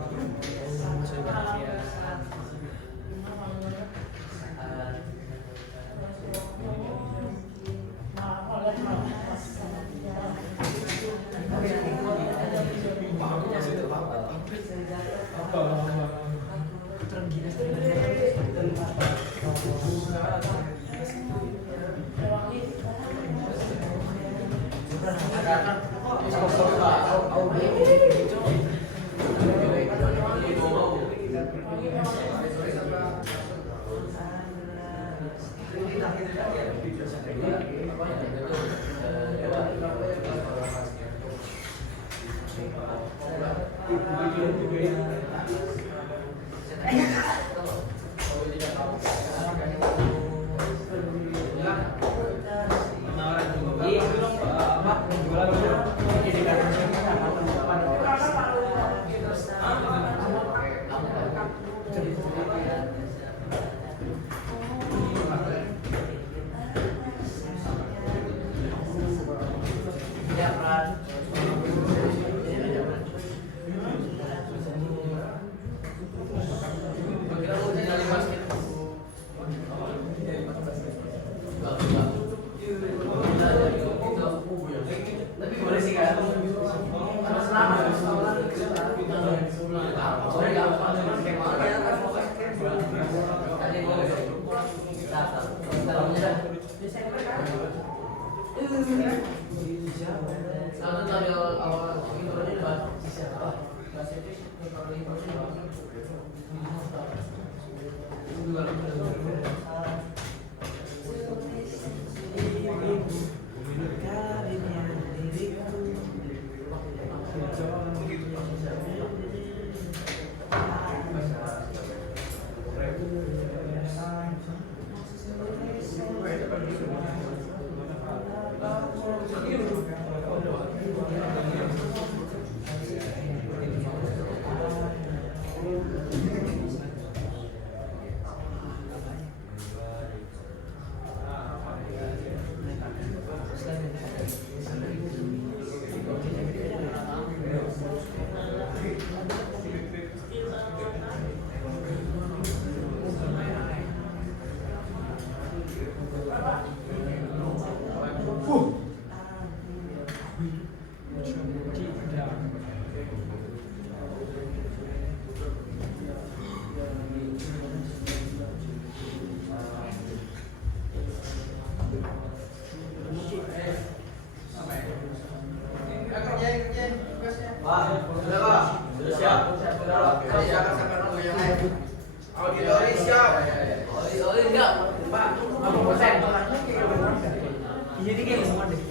Jadi kayak gimana deh?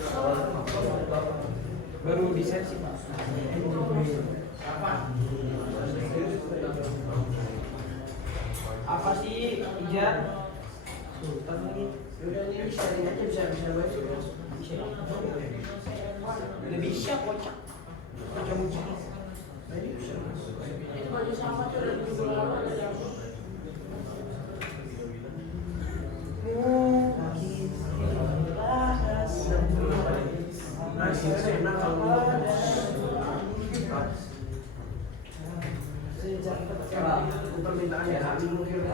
Baru desain sih Pak. Apa sih Ijan? Sultan lagi. Udah ini sharing aja bisa baca. Udah bisa kocak. Kocak muncul. Itu baju sama tuh udah 7 bulan lalu ada yang permintaan ya kami mungkin juga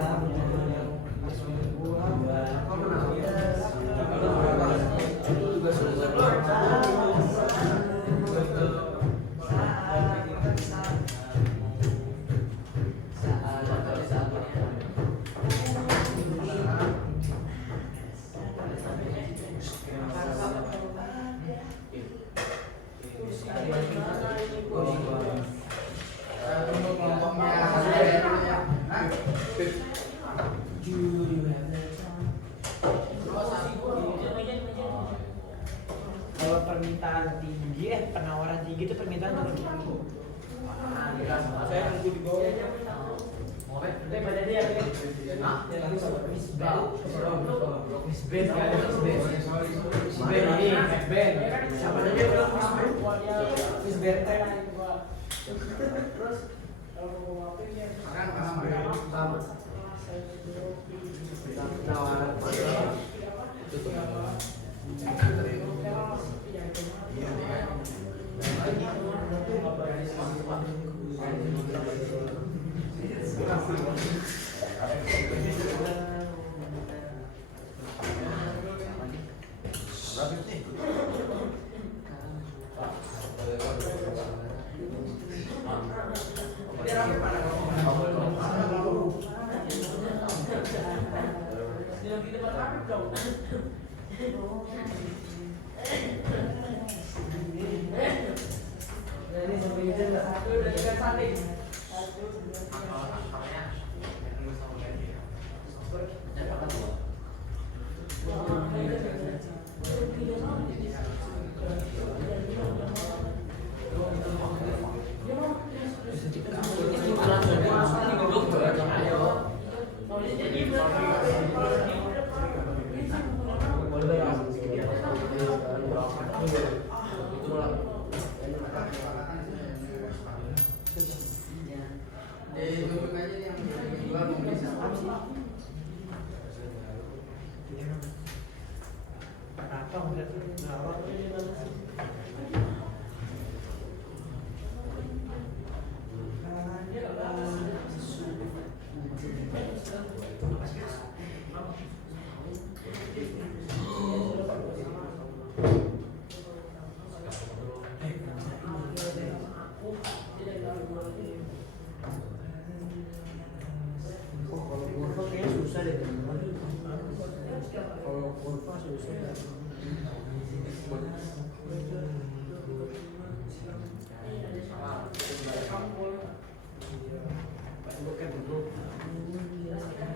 Kalau permintaan tinggi, penawaran tinggi itu permintaan tertinggi. Saya nunggu di bawah. Pada dia ya. Hah? Yang lagi sama Miss Bell. Miss Ben nggak ada Miss Ben. Miss Ben ini Miss Ben. Siapa aja bilang Miss Ben? Miss Benteng itu gua. Terus kalau mau ngapain ya? Sama. Tawaran Ini sampai hujan nggak? Satu udah dekat samping. Ditutup aja yang jual mau bisa.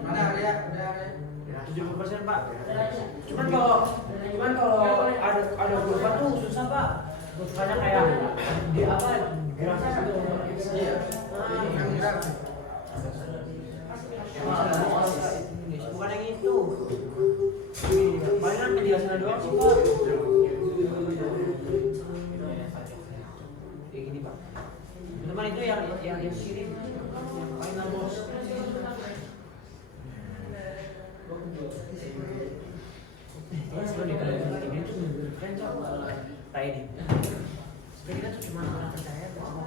Mana Arya? Udah Arya. 70% Pak. Cuman kalau ada kurva tuh susah Pak. Kurvanya kayak di apa? Grafis gitu. Iya. Yang gerak. Bukan yang itu. Palingan penjelasan doang sih Pak. Kayak gini Pak. Teman itu yang kirim yang final boss. Seru nih kalau ini tuh bener-bener keren Cok. Kayak ini. Jadi kita tuh cuma orang percaya sama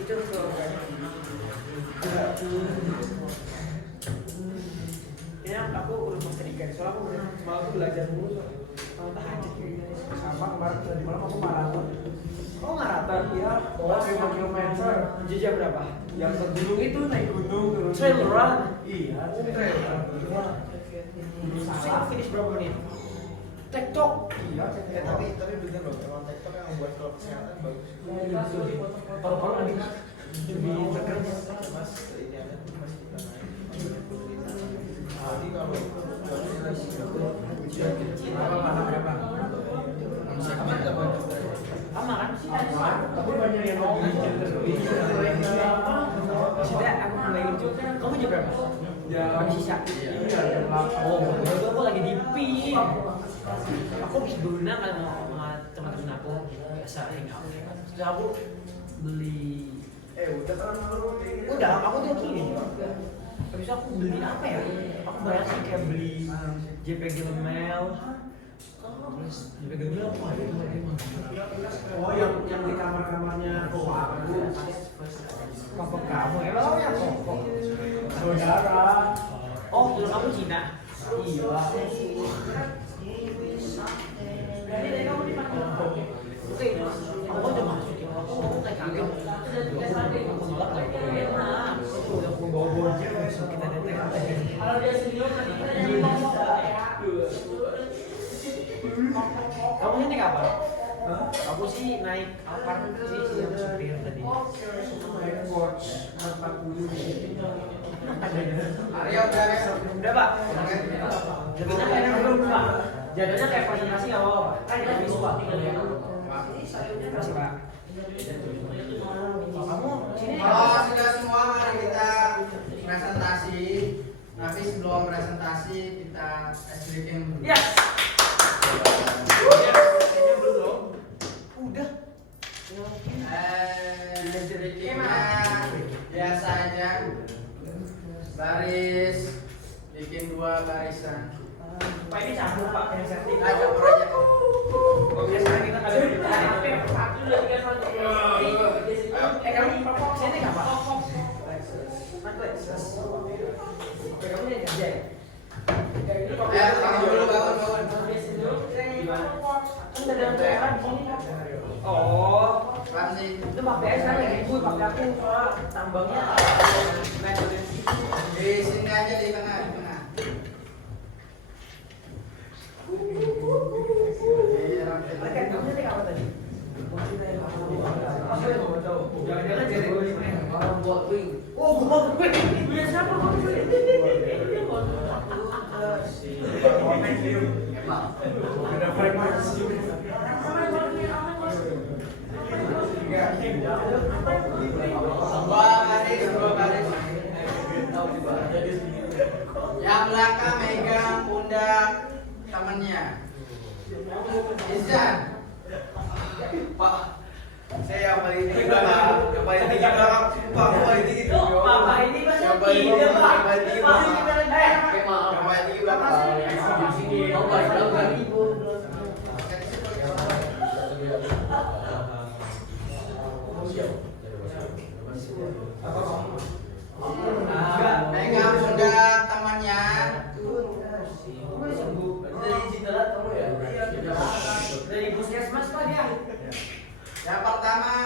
itu ya aku udah mau sedikit soalnya aku semalam tuh belajar mulu soal tahajud kayak gini sama kemarin tadi malam aku maraton. oh maraton Iya, 5 kilometer. jejak berapa Yang ke gunung itu naik gunung terus. trail run Iya, trail run. saya finish berapa menit TikTok Iya, Tapi bener loh, emang TikTok yang membuat kalau kesehatan bagus. kalau lebih Terkeren mas, ini ada mas kita naik. Jadi kalau berapa? segmen dapat sama kan Tapi banyak yang maksudnya aku mulai lucu kamu jam berapa jam sisa iya jam 8. oh itu aku lagi di pin aku habis berenang kan sama teman-teman aku biasa hangout terus aku beli udah aku tuh gini habis itu aku beli apa ya aku banyak sih kayak beli JPG Lemel terus JPG Lemel apa ya Oh, yang di kamar-kamarnya papa kamu emang yang kok saudara. oh dulu kamu Cina Iya. oke aku udah masuk ya aku kayak kaget aku nolak gak enak udah aku bawa bocil masuk kita teteh kalau dia sendiri kamu naik apa? Aku sih naik Alphard sih yang supir tadi Naik watch 40. Arya udah ya? Udah Pak. Jatuhnya kayak belum Pak. Jatuhnya kayak presentasi nggak apa-apa. Kan kita visual. Terima kasih Pak. Kamu sini. Kalau sudah semua mari kita presentasi. Tapi sebelum presentasi kita explication dulu. Yes. Udah. Sedikitnya biasa aja. Baris bikin 2 barisan. Pak ini campur Pak yang setting. Nah, campur aja. Oke, sekarang kita ada satu dua tiga satu. Kamu sini nggak Pak? Oke, kamu jadi kerja ya? Bangun dulu, bangun. Gimana? Kan udah ada PA di sini kan? Oh, Ramzi. itu Pak PS kan lagi ribut, Pak aku soal tambangnya Di sini aja di tengah. Kamu tadi apa tadi? Jangan-jangan jadi orang buat wing. Oh, buat wing. Punya siapa buat wing? Dua baris. Yang belakang megang pundak temennya. Izan. Pak, saya yang paling tinggi belakang. Yang paling tinggi belakang. Pak, aku paling tinggi. Bapak ini Yang masih paling tinggi, ide, Pak. yang paling tinggi Masih belakang. ide. Yang paling tinggi belakang. Megang pundak temannya. Dari puskesmas Pak dia. Yang pertama,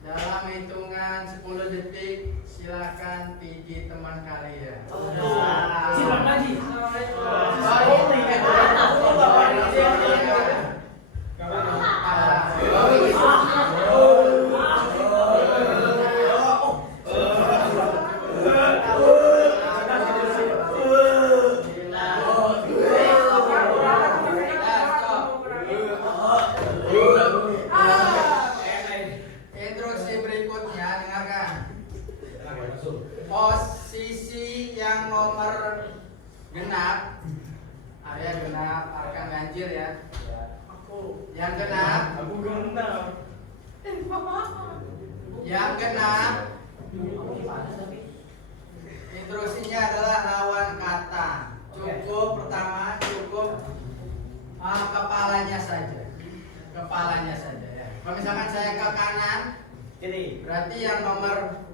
dalam hitungan 10 detik silakan pijit teman kalian. Silakan Haji. Instruksi berikutnya, dengarkan. Posisi yang nomor genap, Arya genap, Arkan ganjil ya. Yang genap, instruksinya adalah lawan kata. Cukup pertama, kepalanya saja. Kepalanya saja ya. Kalau misalkan saya ke kanan, Kiri. berarti yang nomor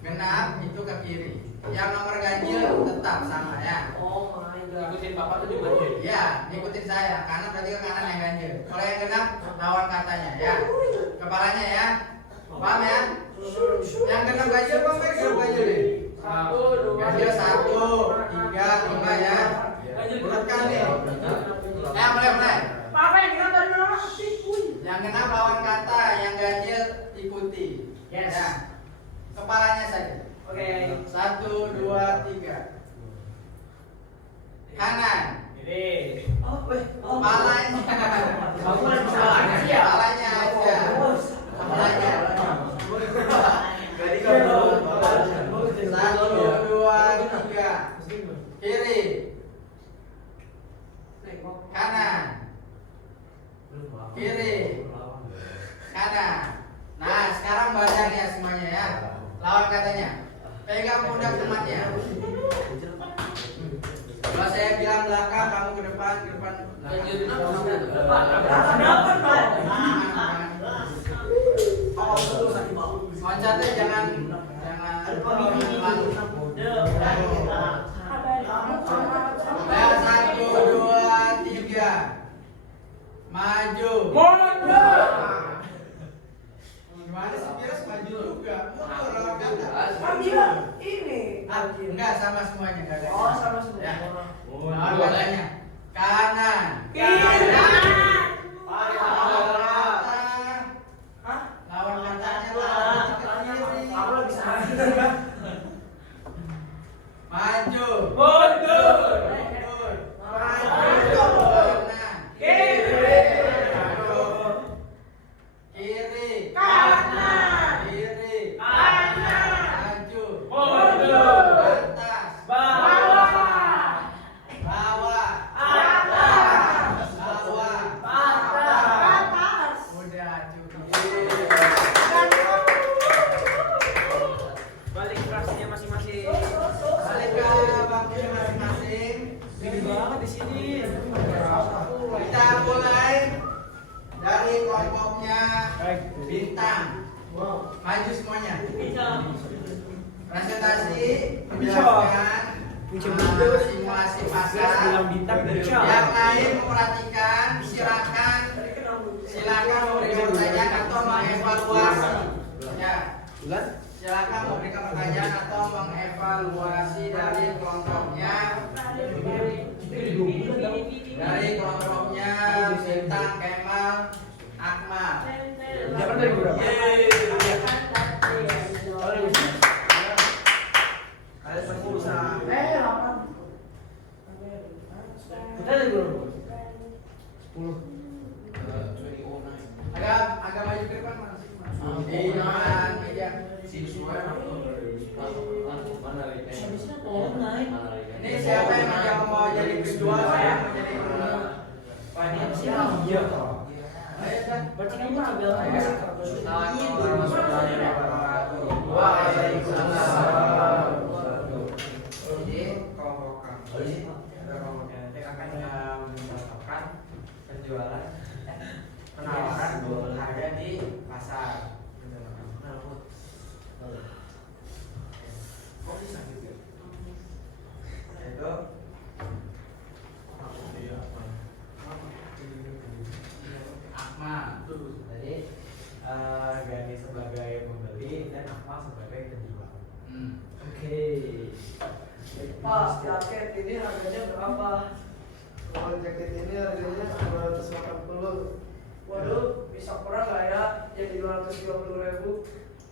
genap itu ke kiri. Yang nomor ganjil tetap sama ya. Oh my god. Ikutin Bapak tuh di mana? Ya, ngikutin saya. Kanan berarti ke kanan yang ganjil. Kalau yang genap lawan katanya ya. Kepalanya ya. Paham ya? Yang genap ganjil apa enggak genap ganjil nih? Ganjil 1, 3, 5 ya. Bulatkan nih. Mulai. Apa yang kita tadi mana? Yang genap lawan kata, yang ganjil ikuti. Yes. Ya. Kepalanya saja. Oke. 1, 2, 3. Kanan. Ini. Oh, Kepalanya. Kamu ada kepalanya sih ya? Kepalanya aja. Kepalanya. Jadi kalau 1, 2, 3. Kiri. Kanan. Kiri. Kanan. Nah, sekarang badannya semuanya ya. Lawan katanya. Pegang pundak temannya. Kalau saya bilang belakang, kamu ke depan, Loncatnya jangan Ya, 1, 2, 3. Maju. Gimana sih Piras maju juga? Mundur lawan kata. Enggak sama semuanya, enggak ada. Oh, sama semua. Ya. Lawan katanya. Kanan. Lawan katanya lawan kiri. Aku lagi sama. Maju semuanya. Presentasi menjelaskan simulasi pasar. Yang lain memperhatikan, silakan memberikan pertanyaan atau mengevaluasi. Ya, silakan memberikan pertanyaan atau mengevaluasi dari kelompoknya. Bintang, Kemal, Akmal. Jangan dari berapa? Kalian semua bisa. 8. Kita dari berapa? 10. Agak maju ke depan Mas. Iya, meja. Ini siapa yang mau jadi penjual, saya mau jadi panitia. Iya. Ayo dah. Berarti kamu tinggal Assalamualaikum warahmatullahi wabarakatuh. Waalaikumsalam. Jadi kelompok kami nanti akan menetapkan penjualan penawaran harga di pasar. Itu Akmal. Jadi Gani sebagai pembeli dan Akmal sebagai penjual. Oke. Pak, jaket ini harganya berapa? Kalau jaket ini harganya 280. Waduh, bisa kurang nggak ya? Jadi 250.000.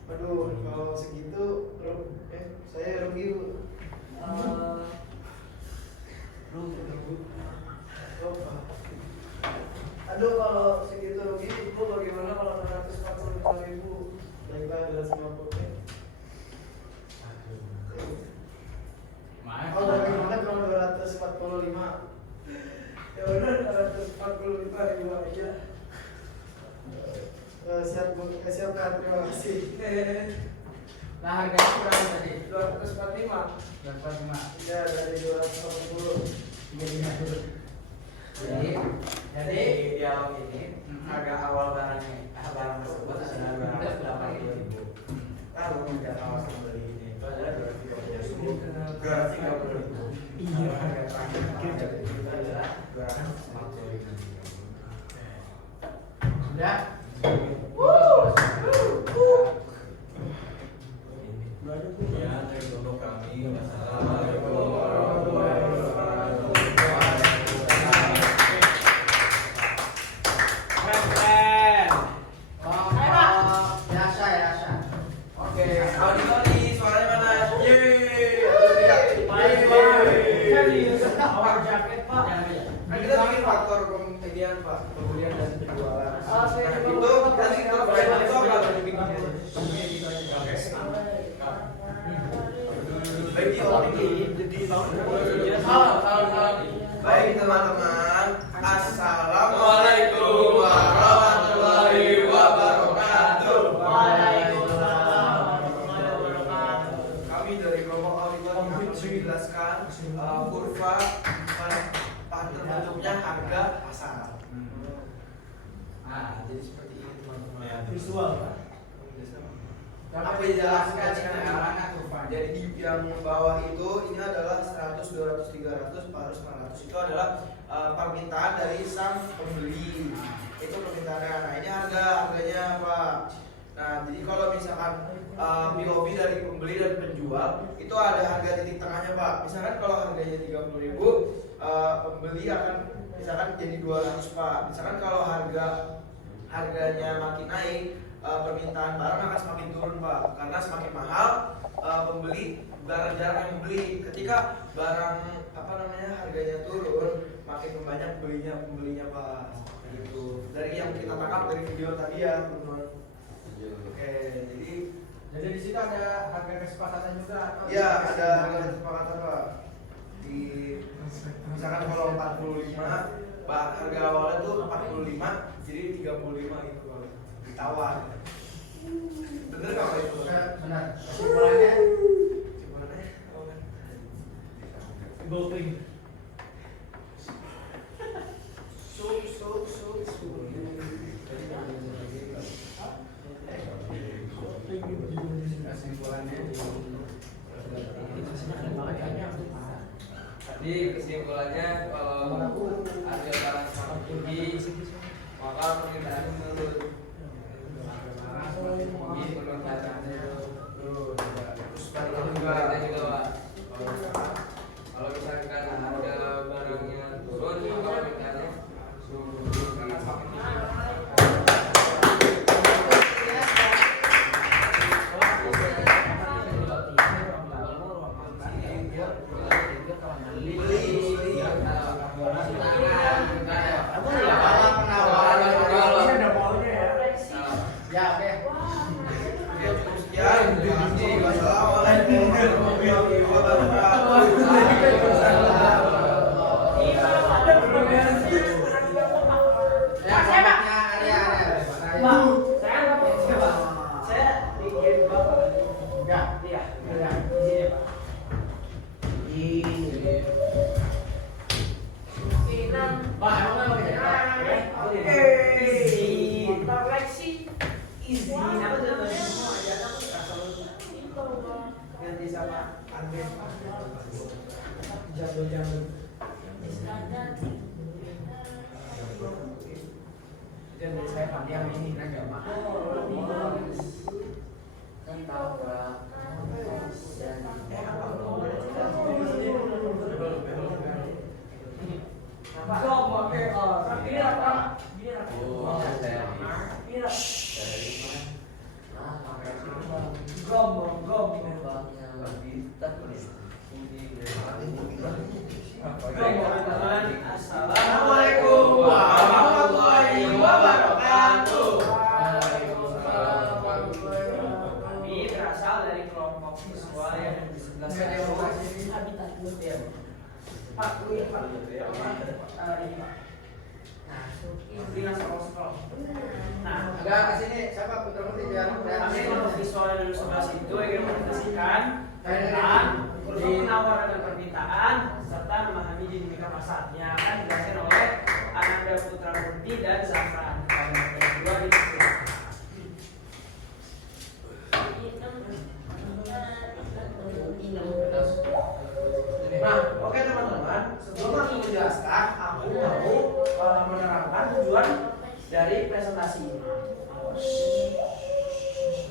Aduh, kalau segitu saya rugi, Bu. Aduh, kalau segitu rugi, Bu bagaimana kalau 245.000? Baiklah, 250. Oh, bagaimana kalau 245? Ya udah 245.000 aja. Siap, Bu. Siap, Kak. Terima kasih. Nah harganya berapa tadi? 245. 245. Ya, dari 240. Jadi dialog ini harga awal barang tersebut adalah 280.000. Lalu harga awal pembeli ini itu adalah 230.000. Iya. Harga terakhir itu adalah 240.000. Sudah? Ya, dari kelompok kami. Oke, Tony, suaranya mana? Kan kita bikin faktor pembelian, Pak. Pembelian dan penjualan. Itu nanti kita pertanyaan itu apa? Baik teman-teman, assalamualaikum warahmatullahi wabarakatuh. Kami dari kelompok auditor akan menjelaskan kurva terbentuknya harga pasar. Nah, jadi seperti ini teman-teman. Visual, Pak. Apa dijelaskan sekarang kurva? Jadi yang bawah itu ini adalah 100, 200, 300, 400, 500. Itu adalah permintaan dari sang pembeli. Itu permintaannya. Nah, ini harganya Pak. Nah, jadi kalau misalkan POV dari pembeli dan penjual itu ada harga titik tengahnya Pak. Misalkan kalau harganya 30.000, pembeli akan misalkan jadi 200 Pak. Misalkan kalau harganya makin naik, permintaan barang akan semakin turun Pak, karena semakin mahal pembeli jarang yang membeli. Ketika barang harganya turun, makin banyak pembelinya Pak. Gitu. Dari yang kita tangkap dari video tadi ya teman-teman. Oke, Jadi di situ ada harga kesepakatan juga atau? ya ada harga kesepakatan Pak. Di misalkan kalau 45, harga awalnya tuh 45, jadi 35 gitu Pak. Ditawar. Bener nggak Pak itu? Benar. Kesimpulannya? Goldring. So. kesimpulannya. Tadi kesimpulannya kalau harga barang semakin tinggi maka permintaan menurun. Mungkin permintaannya turun. Terus juga Pak. Kalau misalkan harga barangnya turun maka permintaannya turun karena semakin tinggi. Ganti sama Andre. Jadul-jadul. Dan saya pakai yang ini agama. Assalamualaikum warahmatullahi wabarakatuh. Kami berasal dari kelompok siswa yang di sebelah sana. Pak, ini Pak. Ini Pak. Ini scroll. Nah, Agak ke sini, siapa Putra Putri biar kami kelompok siswa dari sebelah situ ingin mempresentasikan tentang penawaran dan permintaan serta memahami dinamika pasar yang akan dijelaskan oleh Ananda Putra Murti dan Zafran. Yang kedua dipersilakan. Nah, oke teman-teman, sebelum aku menjelaskan, aku mau menerangkan tujuan dari presentasi ini.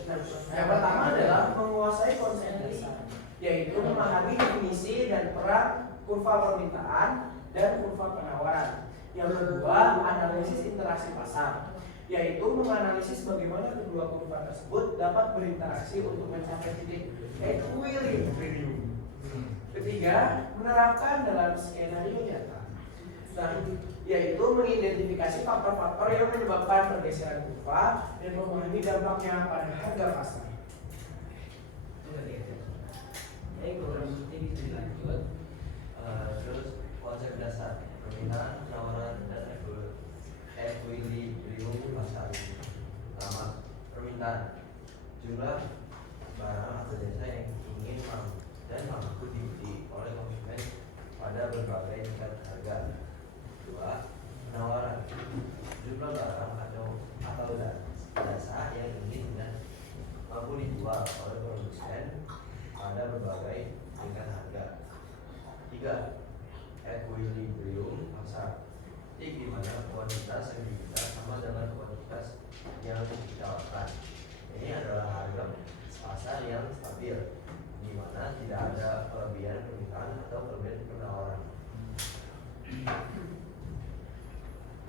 Nah, yang pertama adalah menguasai konsep dasar, yaitu memahami definisi dan peran kurva permintaan dan kurva penawaran. Yang kedua, analisis interaksi pasar, yaitu menganalisis bagaimana kedua kurva tersebut dapat berinteraksi untuk mencapai titik equilibrium. Ketiga, menerapkan dalam skenario nyata. Nah, yaitu mengidentifikasi faktor-faktor yang menyebabkan pergeseran kurva dan memahami dampaknya pada harga pasar. Ini kurang lebih dilanjut. Terus konsep dasar permintaan, penawaran dan equilibrium pasar. Pertama, permintaan jumlah barang atau jasa yang ingin dan mampu dibeli oleh konsumen pada berbagai tingkat harga. Dua, penawaran jumlah barang atau jasa yang ingin dan mampu dijual oleh produsen pada berbagai tingkat harga. Tiga, equilibrium pasar, di mana kuantitas yang diminta sama dengan kuantitas yang ditawarkan. Ini adalah harga pasar yang stabil, di mana tidak ada kelebihan permintaan atau kelebihan penawaran.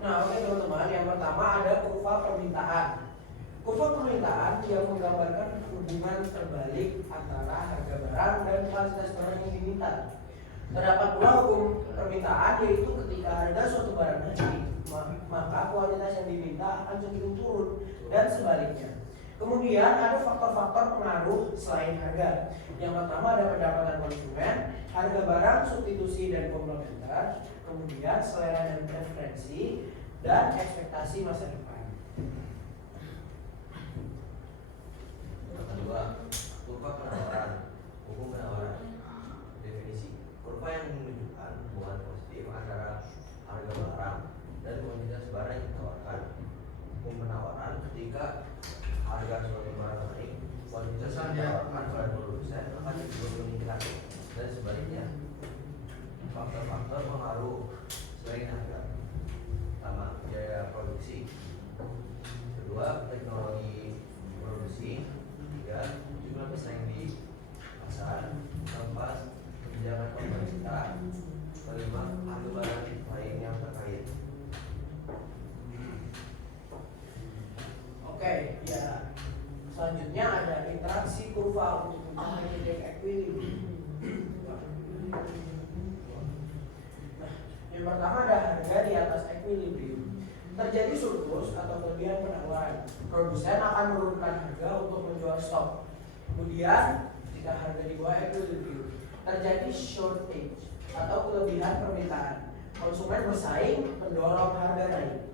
Nah, oke teman-teman, yang pertama ada kurva permintaan. Kurva permintaan yang menggambarkan hubungan terbalik antara harga barang dan kuantitas barang yang diminta. Terdapat pula hukum permintaan, yaitu ketika harga suatu barang naik, maka kuantitas yang diminta akan cenderung turun dan sebaliknya. Kemudian ada faktor-faktor pengaruh selain harga. Yang pertama ada pendapatan konsumen, harga barang, substitusi dan komplementer, kemudian selera dan preferensi, dan ekspektasi masa depan. Yang kedua, kurva penawaran. Hukum penawaran. Definisi: kurva yang menunjukkan hubungan positif antara harga barang dan kuantitas barang yang ditawarkan. Hukum penawaran: ketika harga suatu barang naik, kuantitas yang ditawarkan faktor-faktor pengaruh selain harga. Pertama, biaya produksi. Kedua, teknologi produksi. Tiga, jumlah pesaing di pasar. Keempat, kebijakan pemerintah. Kelima, harga barang lain yang terkait. Oke, ya. Selanjutnya ada interaksi kurva untuk mencapai titik equilibrium. Nah, yang pertama ada harga di atas equilibrium. Terjadi surplus atau kelebihan penawaran. Produsen akan menurunkan harga untuk menjual stok. Kemudian, jika harga di bawah equilibrium, terjadi shortage atau kelebihan permintaan. Konsumen bersaing mendorong harga naik.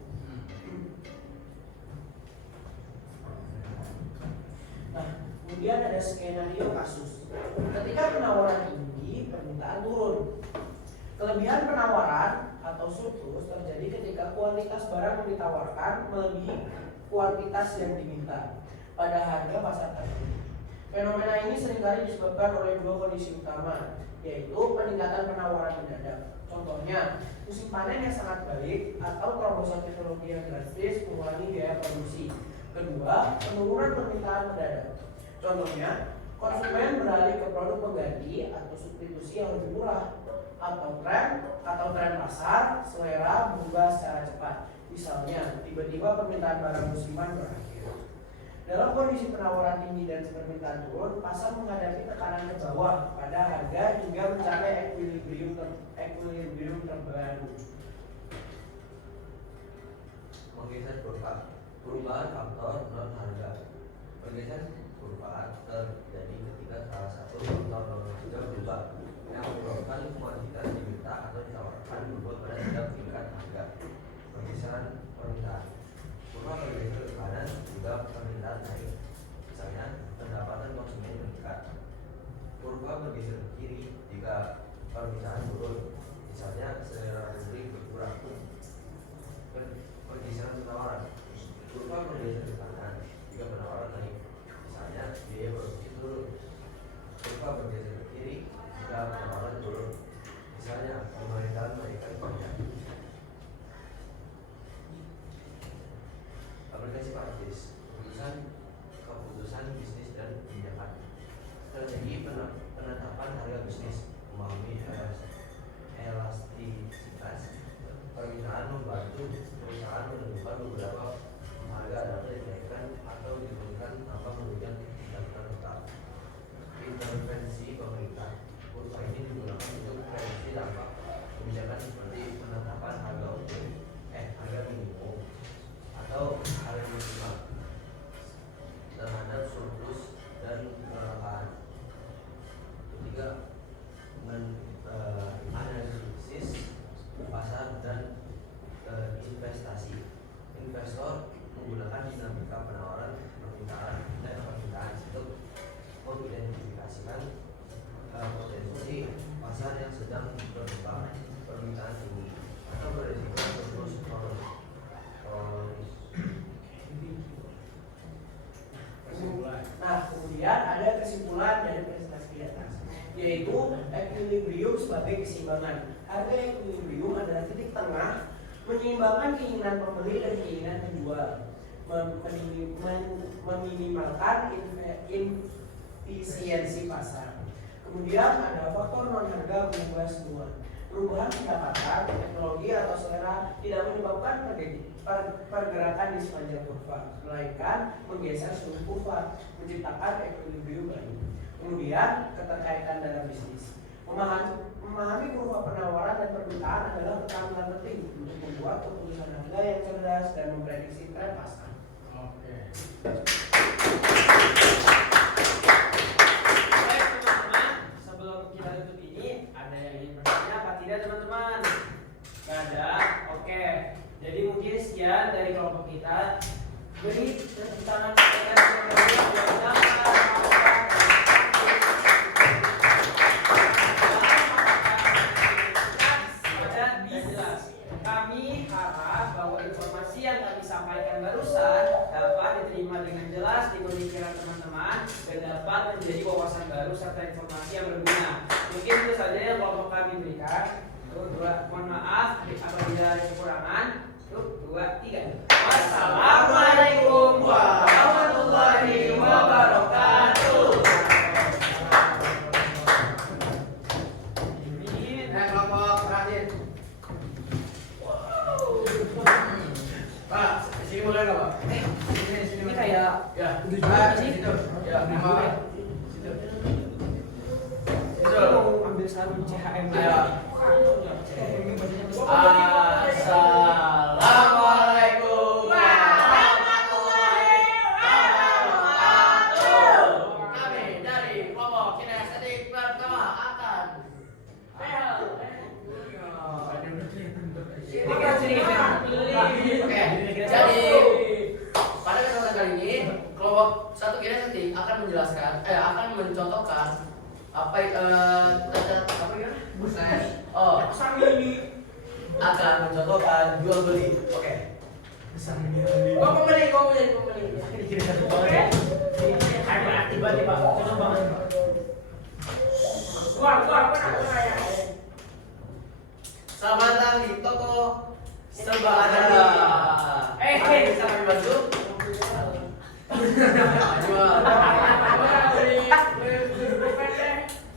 Nah, kemudian ada skenario kasus. Ketika penawaran tinggi, permintaan turun. Kelebihan penawaran atau surplus terjadi ketika kuantitas barang yang ditawarkan melebihi kuantitas yang diminta pada harga pasar tertentu. Fenomena ini seringkali disebabkan oleh dua kondisi utama, yaitu peningkatan penawaran mendadak. Contohnya, musim panen yang sangat baik atau terobosan teknologi yang drastis mengurangi biaya produksi. Kedua, penurunan permintaan mendadak. Contohnya, konsumen beralih ke produk pengganti atau substitusi yang lebih murah, atau tren pasar selera berubah secara cepat. Misalnya, tiba-tiba permintaan barang musiman berakhir. Dalam kondisi penawaran tinggi dan permintaan turun, pasar menghadapi tekanan ke bawah pada harga hingga mencapai equilibrium terbaru. Menggeser kurva. Perubahan faktor non harga. Pergeseran kurva terjadi ketika salah satu faktor non harga berubah yang menyebabkan kuantitas diminta atau ditawarkan berubah pada tidak tingkat harga. Pergeseran permintaan. Kurva bergeser ke kanan juga permintaan naik. Misalnya pendapatan konsumen meningkat. Kurva bergeser ke kiri jika permintaan turun. Misalnya selera publik berkurang. Pergeseran penawaran. Kurva bergeser ke kanan jika penawaran naik. Misalnya biaya produksi turun. Kurva bergeser ke kiri jika penawaran turun. Misalnya pemerintah menaikkan pajak. Aplikasi praktis. Keputusan bisnis dan kebijakan. Strategi penetapan harga bisnis. Memahami elastisitas permintaan membantu perusahaan menentukan beberapa harga dapat dinaikkan atau diturunkan tanpa merugikan pendapatan tetap. Intervensi pemerintah. Kurva ini digunakan untuk prediksi dampak kebijakan seperti penetapan harga minimum atau harga maksimal terhadap surplus dan kelangkaan. Ketiga, analisis pasar dan investasi. Investor menggunakan dinamika penawaran, permintaan untuk mengidentifikasikan potensi pasar yang sedang berkembang, permintaan tinggi atau berisiko surplus kronis. Nah, kemudian ada kesimpulan dari presentasi di atas, yaitu equilibrium sebagai keseimbangan. Harga equilibrium adalah titik tengah menyeimbangkan keinginan pembeli dan keinginan penjual, meminimalkan efisiensi pasar. Kemudian ada faktor non harga mengubah semua. Perubahan pendapatan, teknologi atau selera tidak menyebabkan pergerakan di sepanjang kurva, melainkan menggeser seluruh kurva, menciptakan equilibrium baru. Kemudian keterkaitan dalam bisnis. Memahami kurva penawaran dan permintaan adalah keterampilan penting untuk membuat keputusan harga yang cerdas dan memprediksi tren pasar. Oke. Sebelum kita tutup ini, ada yang ingin bertanya apa tidak teman-teman? Gak ada? Oke. Jadi mungkin sekian dari kelompok kita. Beri tepuk tangan kepada kami harap bahwa informasi yang kami sampaikan barusan dapat diterima dengan jelas di pemikiran teman-teman dan dapat menjadi wawasan baru serta informasi yang berguna. Mungkin itu saja yang kelompok kami berikan. Mohon maaf apabila ada kekurangan. 2, 3. Wassalamualaikum warahmatullahi wabarakatuh. Kelompok terakhir. Pak, sini boleh nggak Pak? Sini Ini kayak ya. udah Pak, juga sih. situ. Ya, nama. Situ. Situ. Mau ambil sarung CHM. Ya. Assalamualaikum warahmatullahi wabarakatuh. Kami dari kelompok kinestetik pertama akan Oke, jadi pada kesempatan kali ini kelompok satu kinestetik akan menjelaskan, akan mencontohkan apa gimana? Akan mencontohkan jual beli. Oke. Kok pembeli. Tiba-tiba cocok banget. Keluar ya. Selamat datang di toko serba ada. Bisa kami bantu?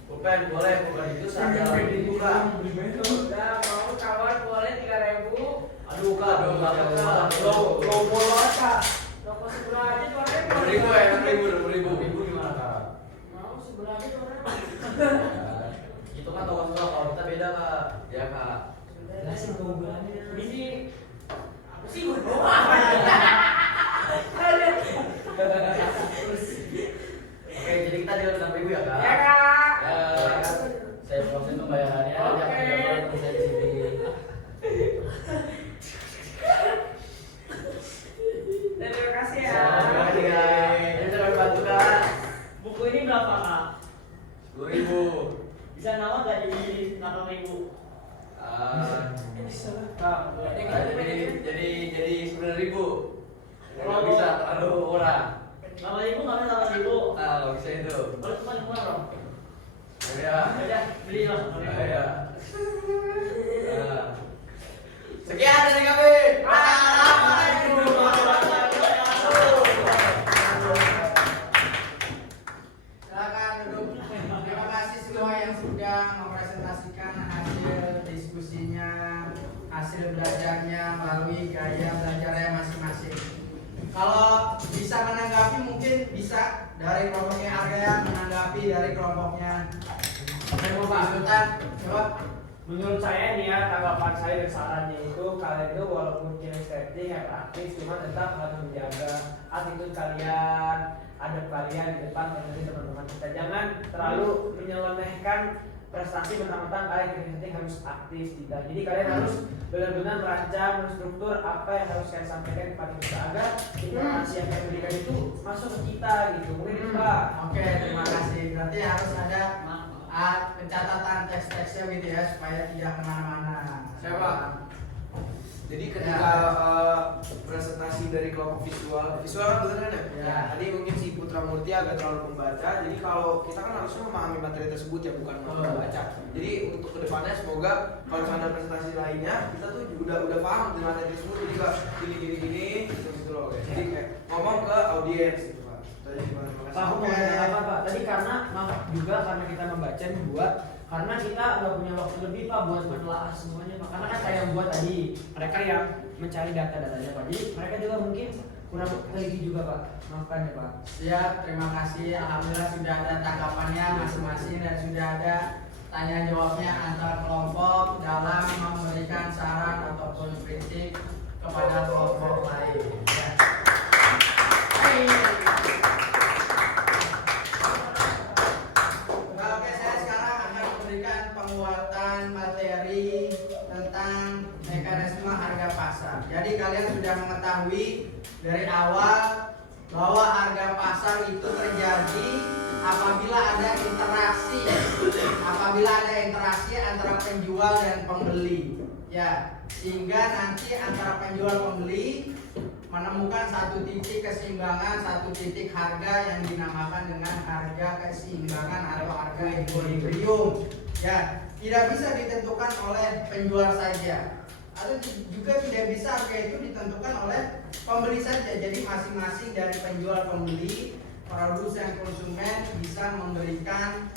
Bukan, boleh, bukan itu saja. Bukan. Udah mau kawan boleh 3.000. Aduh kak, Logo Kak. Toko sebelah aja 2.000. 6.000 ya, 6.000 gimana kak? Mau sebelah aja 2.000. Itu kan toko sebelah, kalau kita beda kak. Ya kak. Jelasin keunggulannya. Ini apa sih? Oke, jadi kita deal 6.000 ya kak? Ya Kak. Ya, saya proses pembayarannya. Nanti akan dilaporkan ke saya di sini. Terima kasih ya. Terima kasih kak. Ini terima bantu kak. Buku ini berapa kak? 10.000. Bisa nama nggak di 8.000? Kak, Jadi 9.000. Nggak bisa terlalu murah. 8.000 nggak bisa 8.000. Nggak bisa itu. Kalau cuma murah dong. Ya. Ya beli lah. Ya. Sekian dari kami. Assalamualaikum warahmatullahi wabarakatuh. Silakan duduk. Terima kasih semua yang sudah mempresentasikan hasil diskusinya, hasil belajarnya melalui gaya belajarnya masing-masing. Kalau bisa menanggapi mungkin bisa dari kelompoknya Arga menanggapi dari kelompoknya Pak Sultan. Coba. menurut saya nih ya, tanggapan saya dan sarannya itu kalian itu walaupun kinestetik yang aktif cuma tetap harus menjaga attitude kalian, adab kalian di depan nanti teman-teman kita. Jangan terlalu menyelenehkan prestasi mentang-mentang kalian kinestetik harus aktif tidak. Jadi kalian harus benar-benar merancang struktur apa yang harus kalian sampaikan kepada kita agar informasi yang kalian berikan itu masuk ke kita gitu. Mungkin itu Pak. Oke, terima kasih. Berarti harus ada pencatatan teks-teksnya gitu ya supaya tidak kemana-mana. Siapa? Jadi ketika presentasi dari kelompok visual kan bener kan ya? Ya. Tadi mungkin si Putra Murti agak terlalu membaca. Jadi kalau kita kan harusnya memahami materi tersebut ya, bukan membaca. Jadi untuk kedepannya semoga kalau misalnya presentasi lainnya kita tuh udah paham dengan materi tersebut. Jadi kayak gini gitu loh. Jadi kayak ngomong ke audiens gitu Pak. Tadi gimana? Terima kasih. Pak, aku mau ngomong apa Pak? Tadi karena maaf juga karena kita membaca buat karena kita nggak punya waktu lebih Pak buat menelaah semuanya Pak. Karena kan saya yang buat tadi, mereka yang mencari data-datanya Pak. Jadi mereka juga mungkin kurang teliti juga Pak. Maafkan ya Pak. Siap, terima kasih. Alhamdulillah sudah ada tanggapannya masing-masing dan sudah ada tanya jawabnya antar kelompok dalam memberikan saran ataupun kritik kepada kelompok lain. Ya. Oke, saya sekarang akan memberikan penguatan materi tentang mekanisme harga pasar. Jadi kalian sudah mengetahui dari awal bahwa harga pasar itu terjadi apabila ada interaksi antara penjual dan pembeli. Ya, sehingga nanti antara penjual pembeli menemukan satu titik keseimbangan, satu titik harga yang dinamakan dengan harga keseimbangan atau harga equilibrium. Ya, tidak bisa ditentukan oleh penjual saja, atau juga tidak bisa harga itu ditentukan oleh pembeli saja. Jadi masing-masing dari penjual, pembeli, produsen, konsumen bisa memberikan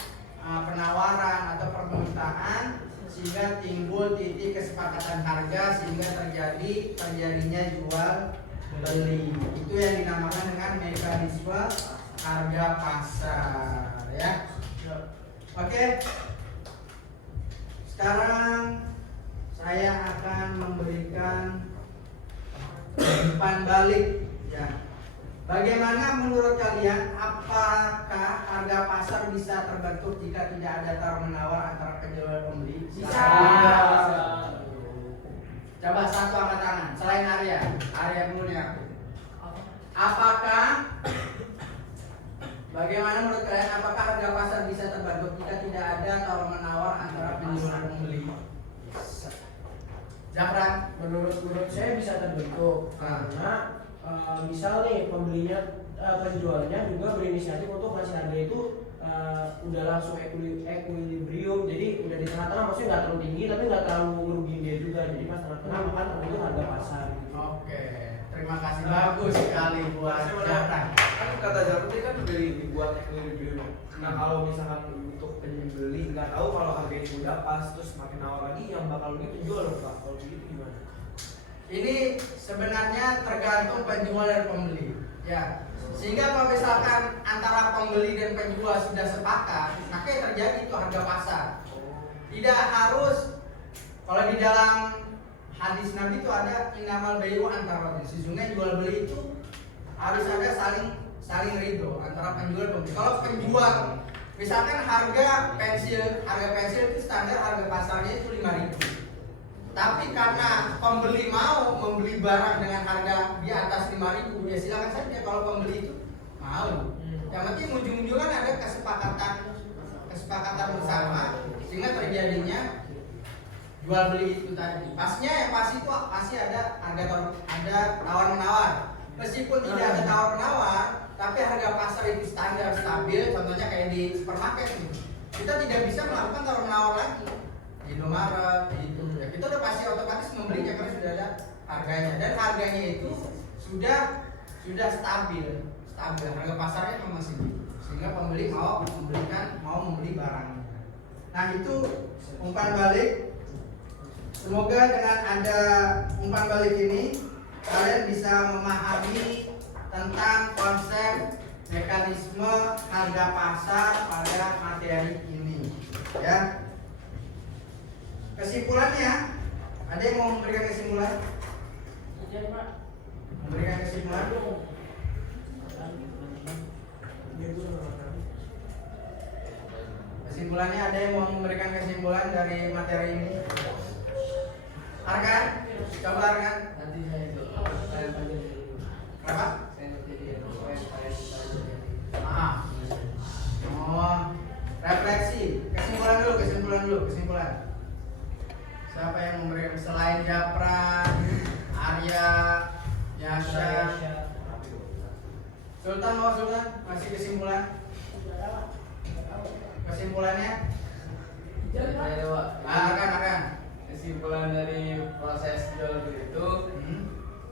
penawaran atau permintaan sehingga timbul titik kesepakatan harga sehingga terjadinya jual beli. Itu yang dinamakan dengan mekanisme harga pasar, ya. Oke. Sekarang saya akan memberikan umpan balik, ya. Bagaimana menurut kalian, apakah harga pasar bisa terbentuk jika tidak ada tawar menawar antara penjual dan pembeli? Bisa. Coba satu angkat tangan, selain Arya dulu nih aku. Bagaimana menurut kalian, apakah harga pasar bisa terbentuk jika tidak ada tawar menawar antara penjual dan pembeli? Japran, Menurut saya bisa terbentuk karena misal nih penjualnya juga berinisiatif untuk ngasih harga itu udah langsung equilibrium, jadi udah di tengah-tengah, maksudnya nggak terlalu tinggi tapi nggak terlalu ngerugiin dia juga, jadi pas tengah-tengah makan terbentuk harga pasar gitu. Oke, terima kasih, bagus sekali buat Japran. Kan kata Japran tadi kan udah dibuat equilibrium. Nah kalau misalkan untuk pembeli nggak tahu kalau harga ini udah pas terus makin nawar lagi, yang bakal lebih penjual loh Pak. Kalau begitu gimana? Ini sebenarnya tergantung penjual dan pembeli, ya. Sehingga kalau misalkan antara pembeli dan penjual sudah sepakat, maka yang terjadi itu harga pasar. Tidak harus, kalau di dalam hadis Nabi itu ada innamal bai'u antara sesungguhnya jual beli itu harus ada saling ridho antara penjual dan pembeli. Kalau penjual, misalkan harga pensil itu standar harga pasarnya itu 5.000. Tapi karena pembeli mau membeli barang dengan harga di atas 5.000, ya silakan saja kalau pembeli itu mau. Yang penting ujung-ujungnya ada kesepakatan bersama sehingga terjadinya jual beli itu tadi. Pasnya yang pasti itu pasti ada tawar menawar. Meskipun tidak ada tawar menawar, tapi harga pasar itu standar stabil. Contohnya kayak di supermarket gitu. Kita tidak bisa melakukan tawar menawar lagi. Di Indomaret itu ya kita udah pasti otomatis membelinya karena sudah ada harganya, dan harganya itu sudah stabil harga pasarnya memang masih gitu, sehingga pembeli mau membeli barangnya. Nah itu umpan balik. Semoga dengan ada umpan balik ini kalian bisa memahami tentang konsep mekanisme harga pasar pada materi ini, ya. Kesimpulannya, ada yang mau memberikan kesimpulan? Memberikan kesimpulan? Kesimpulannya, ada yang mau memberikan kesimpulan dari materi ini? Arkan? Coba Arkan. Nanti saya itu. Kenapa? Refleksi. Kesimpulan. Siapa yang memberikan selain Japran, Arya, Yasha, Sultan masih kesimpulan? Kesimpulannya? Akan. Kesimpulan dari proses jual beli itu,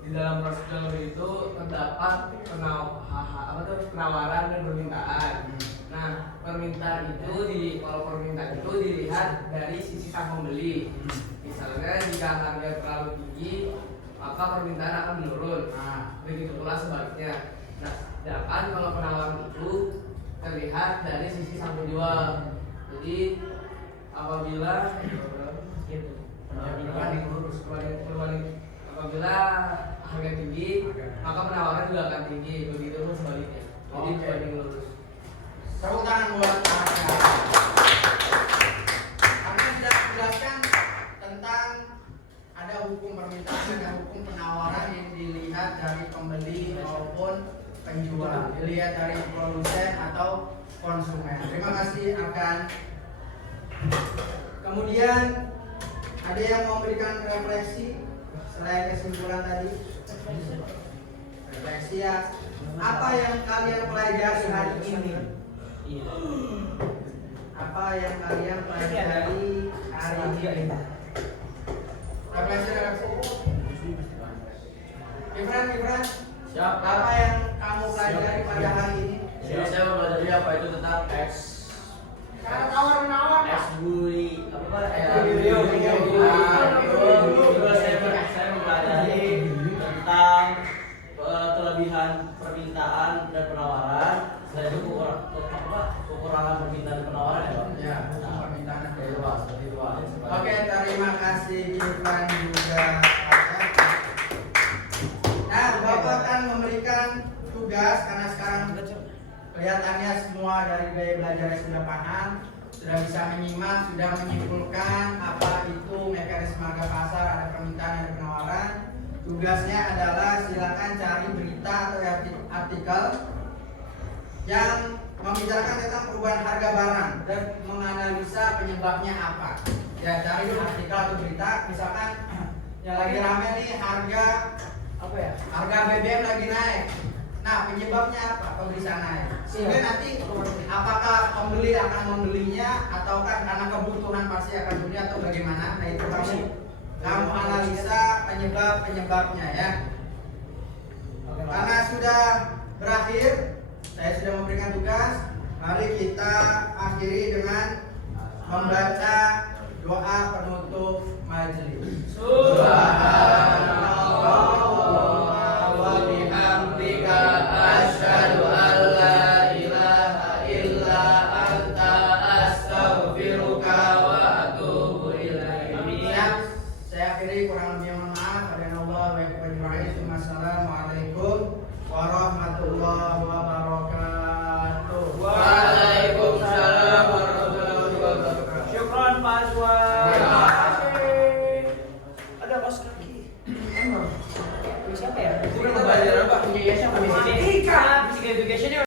di dalam proses jual beli itu terdapat penawaran dan permintaan. Nah, kalau permintaan itu dilihat dari sisi sang pembeli. Misalnya jika harga terlalu tinggi, maka permintaan akan menurun. Begitu pula sebaliknya. Nah, sedangkan kalau penawaran itu terlihat dari sisi sang penjual. Jadi apabila apabila harga tinggi, maka penawaran juga akan tinggi. Begitu pun sebaliknya. Jadi berbanding lurus. Tepuk tangan buat Arya. Kami sudah menjelaskan tentang ada hukum permintaan, ada hukum penawaran yang dilihat dari pembeli maupun penjual, dilihat dari produsen atau konsumen. Terima kasih Arkan. Kemudian ada yang mau memberikan refleksi selain kesimpulan tadi? Refleksi ya. Apa yang kalian pelajari hari ini? Apa apa yang kalian pelajari hari ini? Refleksi. Gibran, Siap. apa yang kamu pelajari pada hari ini? Jadi saya mempelajari apa itu tentang X bully apa Pak? Saya mempelajari tentang kelebihan permintaan dan penawaran. Selain itu kekurangan permintaan dan penawaran ya Pak? Ya, permintaan dan Itu Pak, seperti itu Pak. Oke, terima kasih Gibran juga. Nah, Bapak akan memberikan tugas karena sekarang kelihatannya semua dari gaya belajarnya sudah paham, sudah bisa menyimak, sudah menyimpulkan apa itu mekanisme harga pasar, ada permintaan dan penawaran. Tugasnya adalah silakan cari berita atau artikel yang membicarakan tentang perubahan harga barang dan menganalisa penyebabnya apa. Ya, cari artikel atau berita, misalkan yang lagi rame nih harga apa ya? Harga BBM lagi naik. Nah, penyebabnya apa? Kok bisa naik? Sehingga nanti apakah pembeli akan membelinya ataukah karena kebutuhan pasti akan beli atau bagaimana? Nah, itu kamu analisa penyebabnya ya. Karena sudah berakhir, saya sudah memberikan tugas. Mari kita akhiri dengan membaca doa penutup majelis. Subhanallah wa bihamdika asyhadu an la ilaha illa anta astaghfiruka wa atubu ilaik. Saya akhiri, kurang lebih mohon maaf. Wa Assalamualaikum warahmatullahi wabarakatuh. Waalaikumsalam warahmatullahi wabarakatuh. Syukron Pak Azwan. Terima kasih. Ada kaos kaki. Emang. Siapa ya? Kita belajar apa? Punya Yasha. Fisik education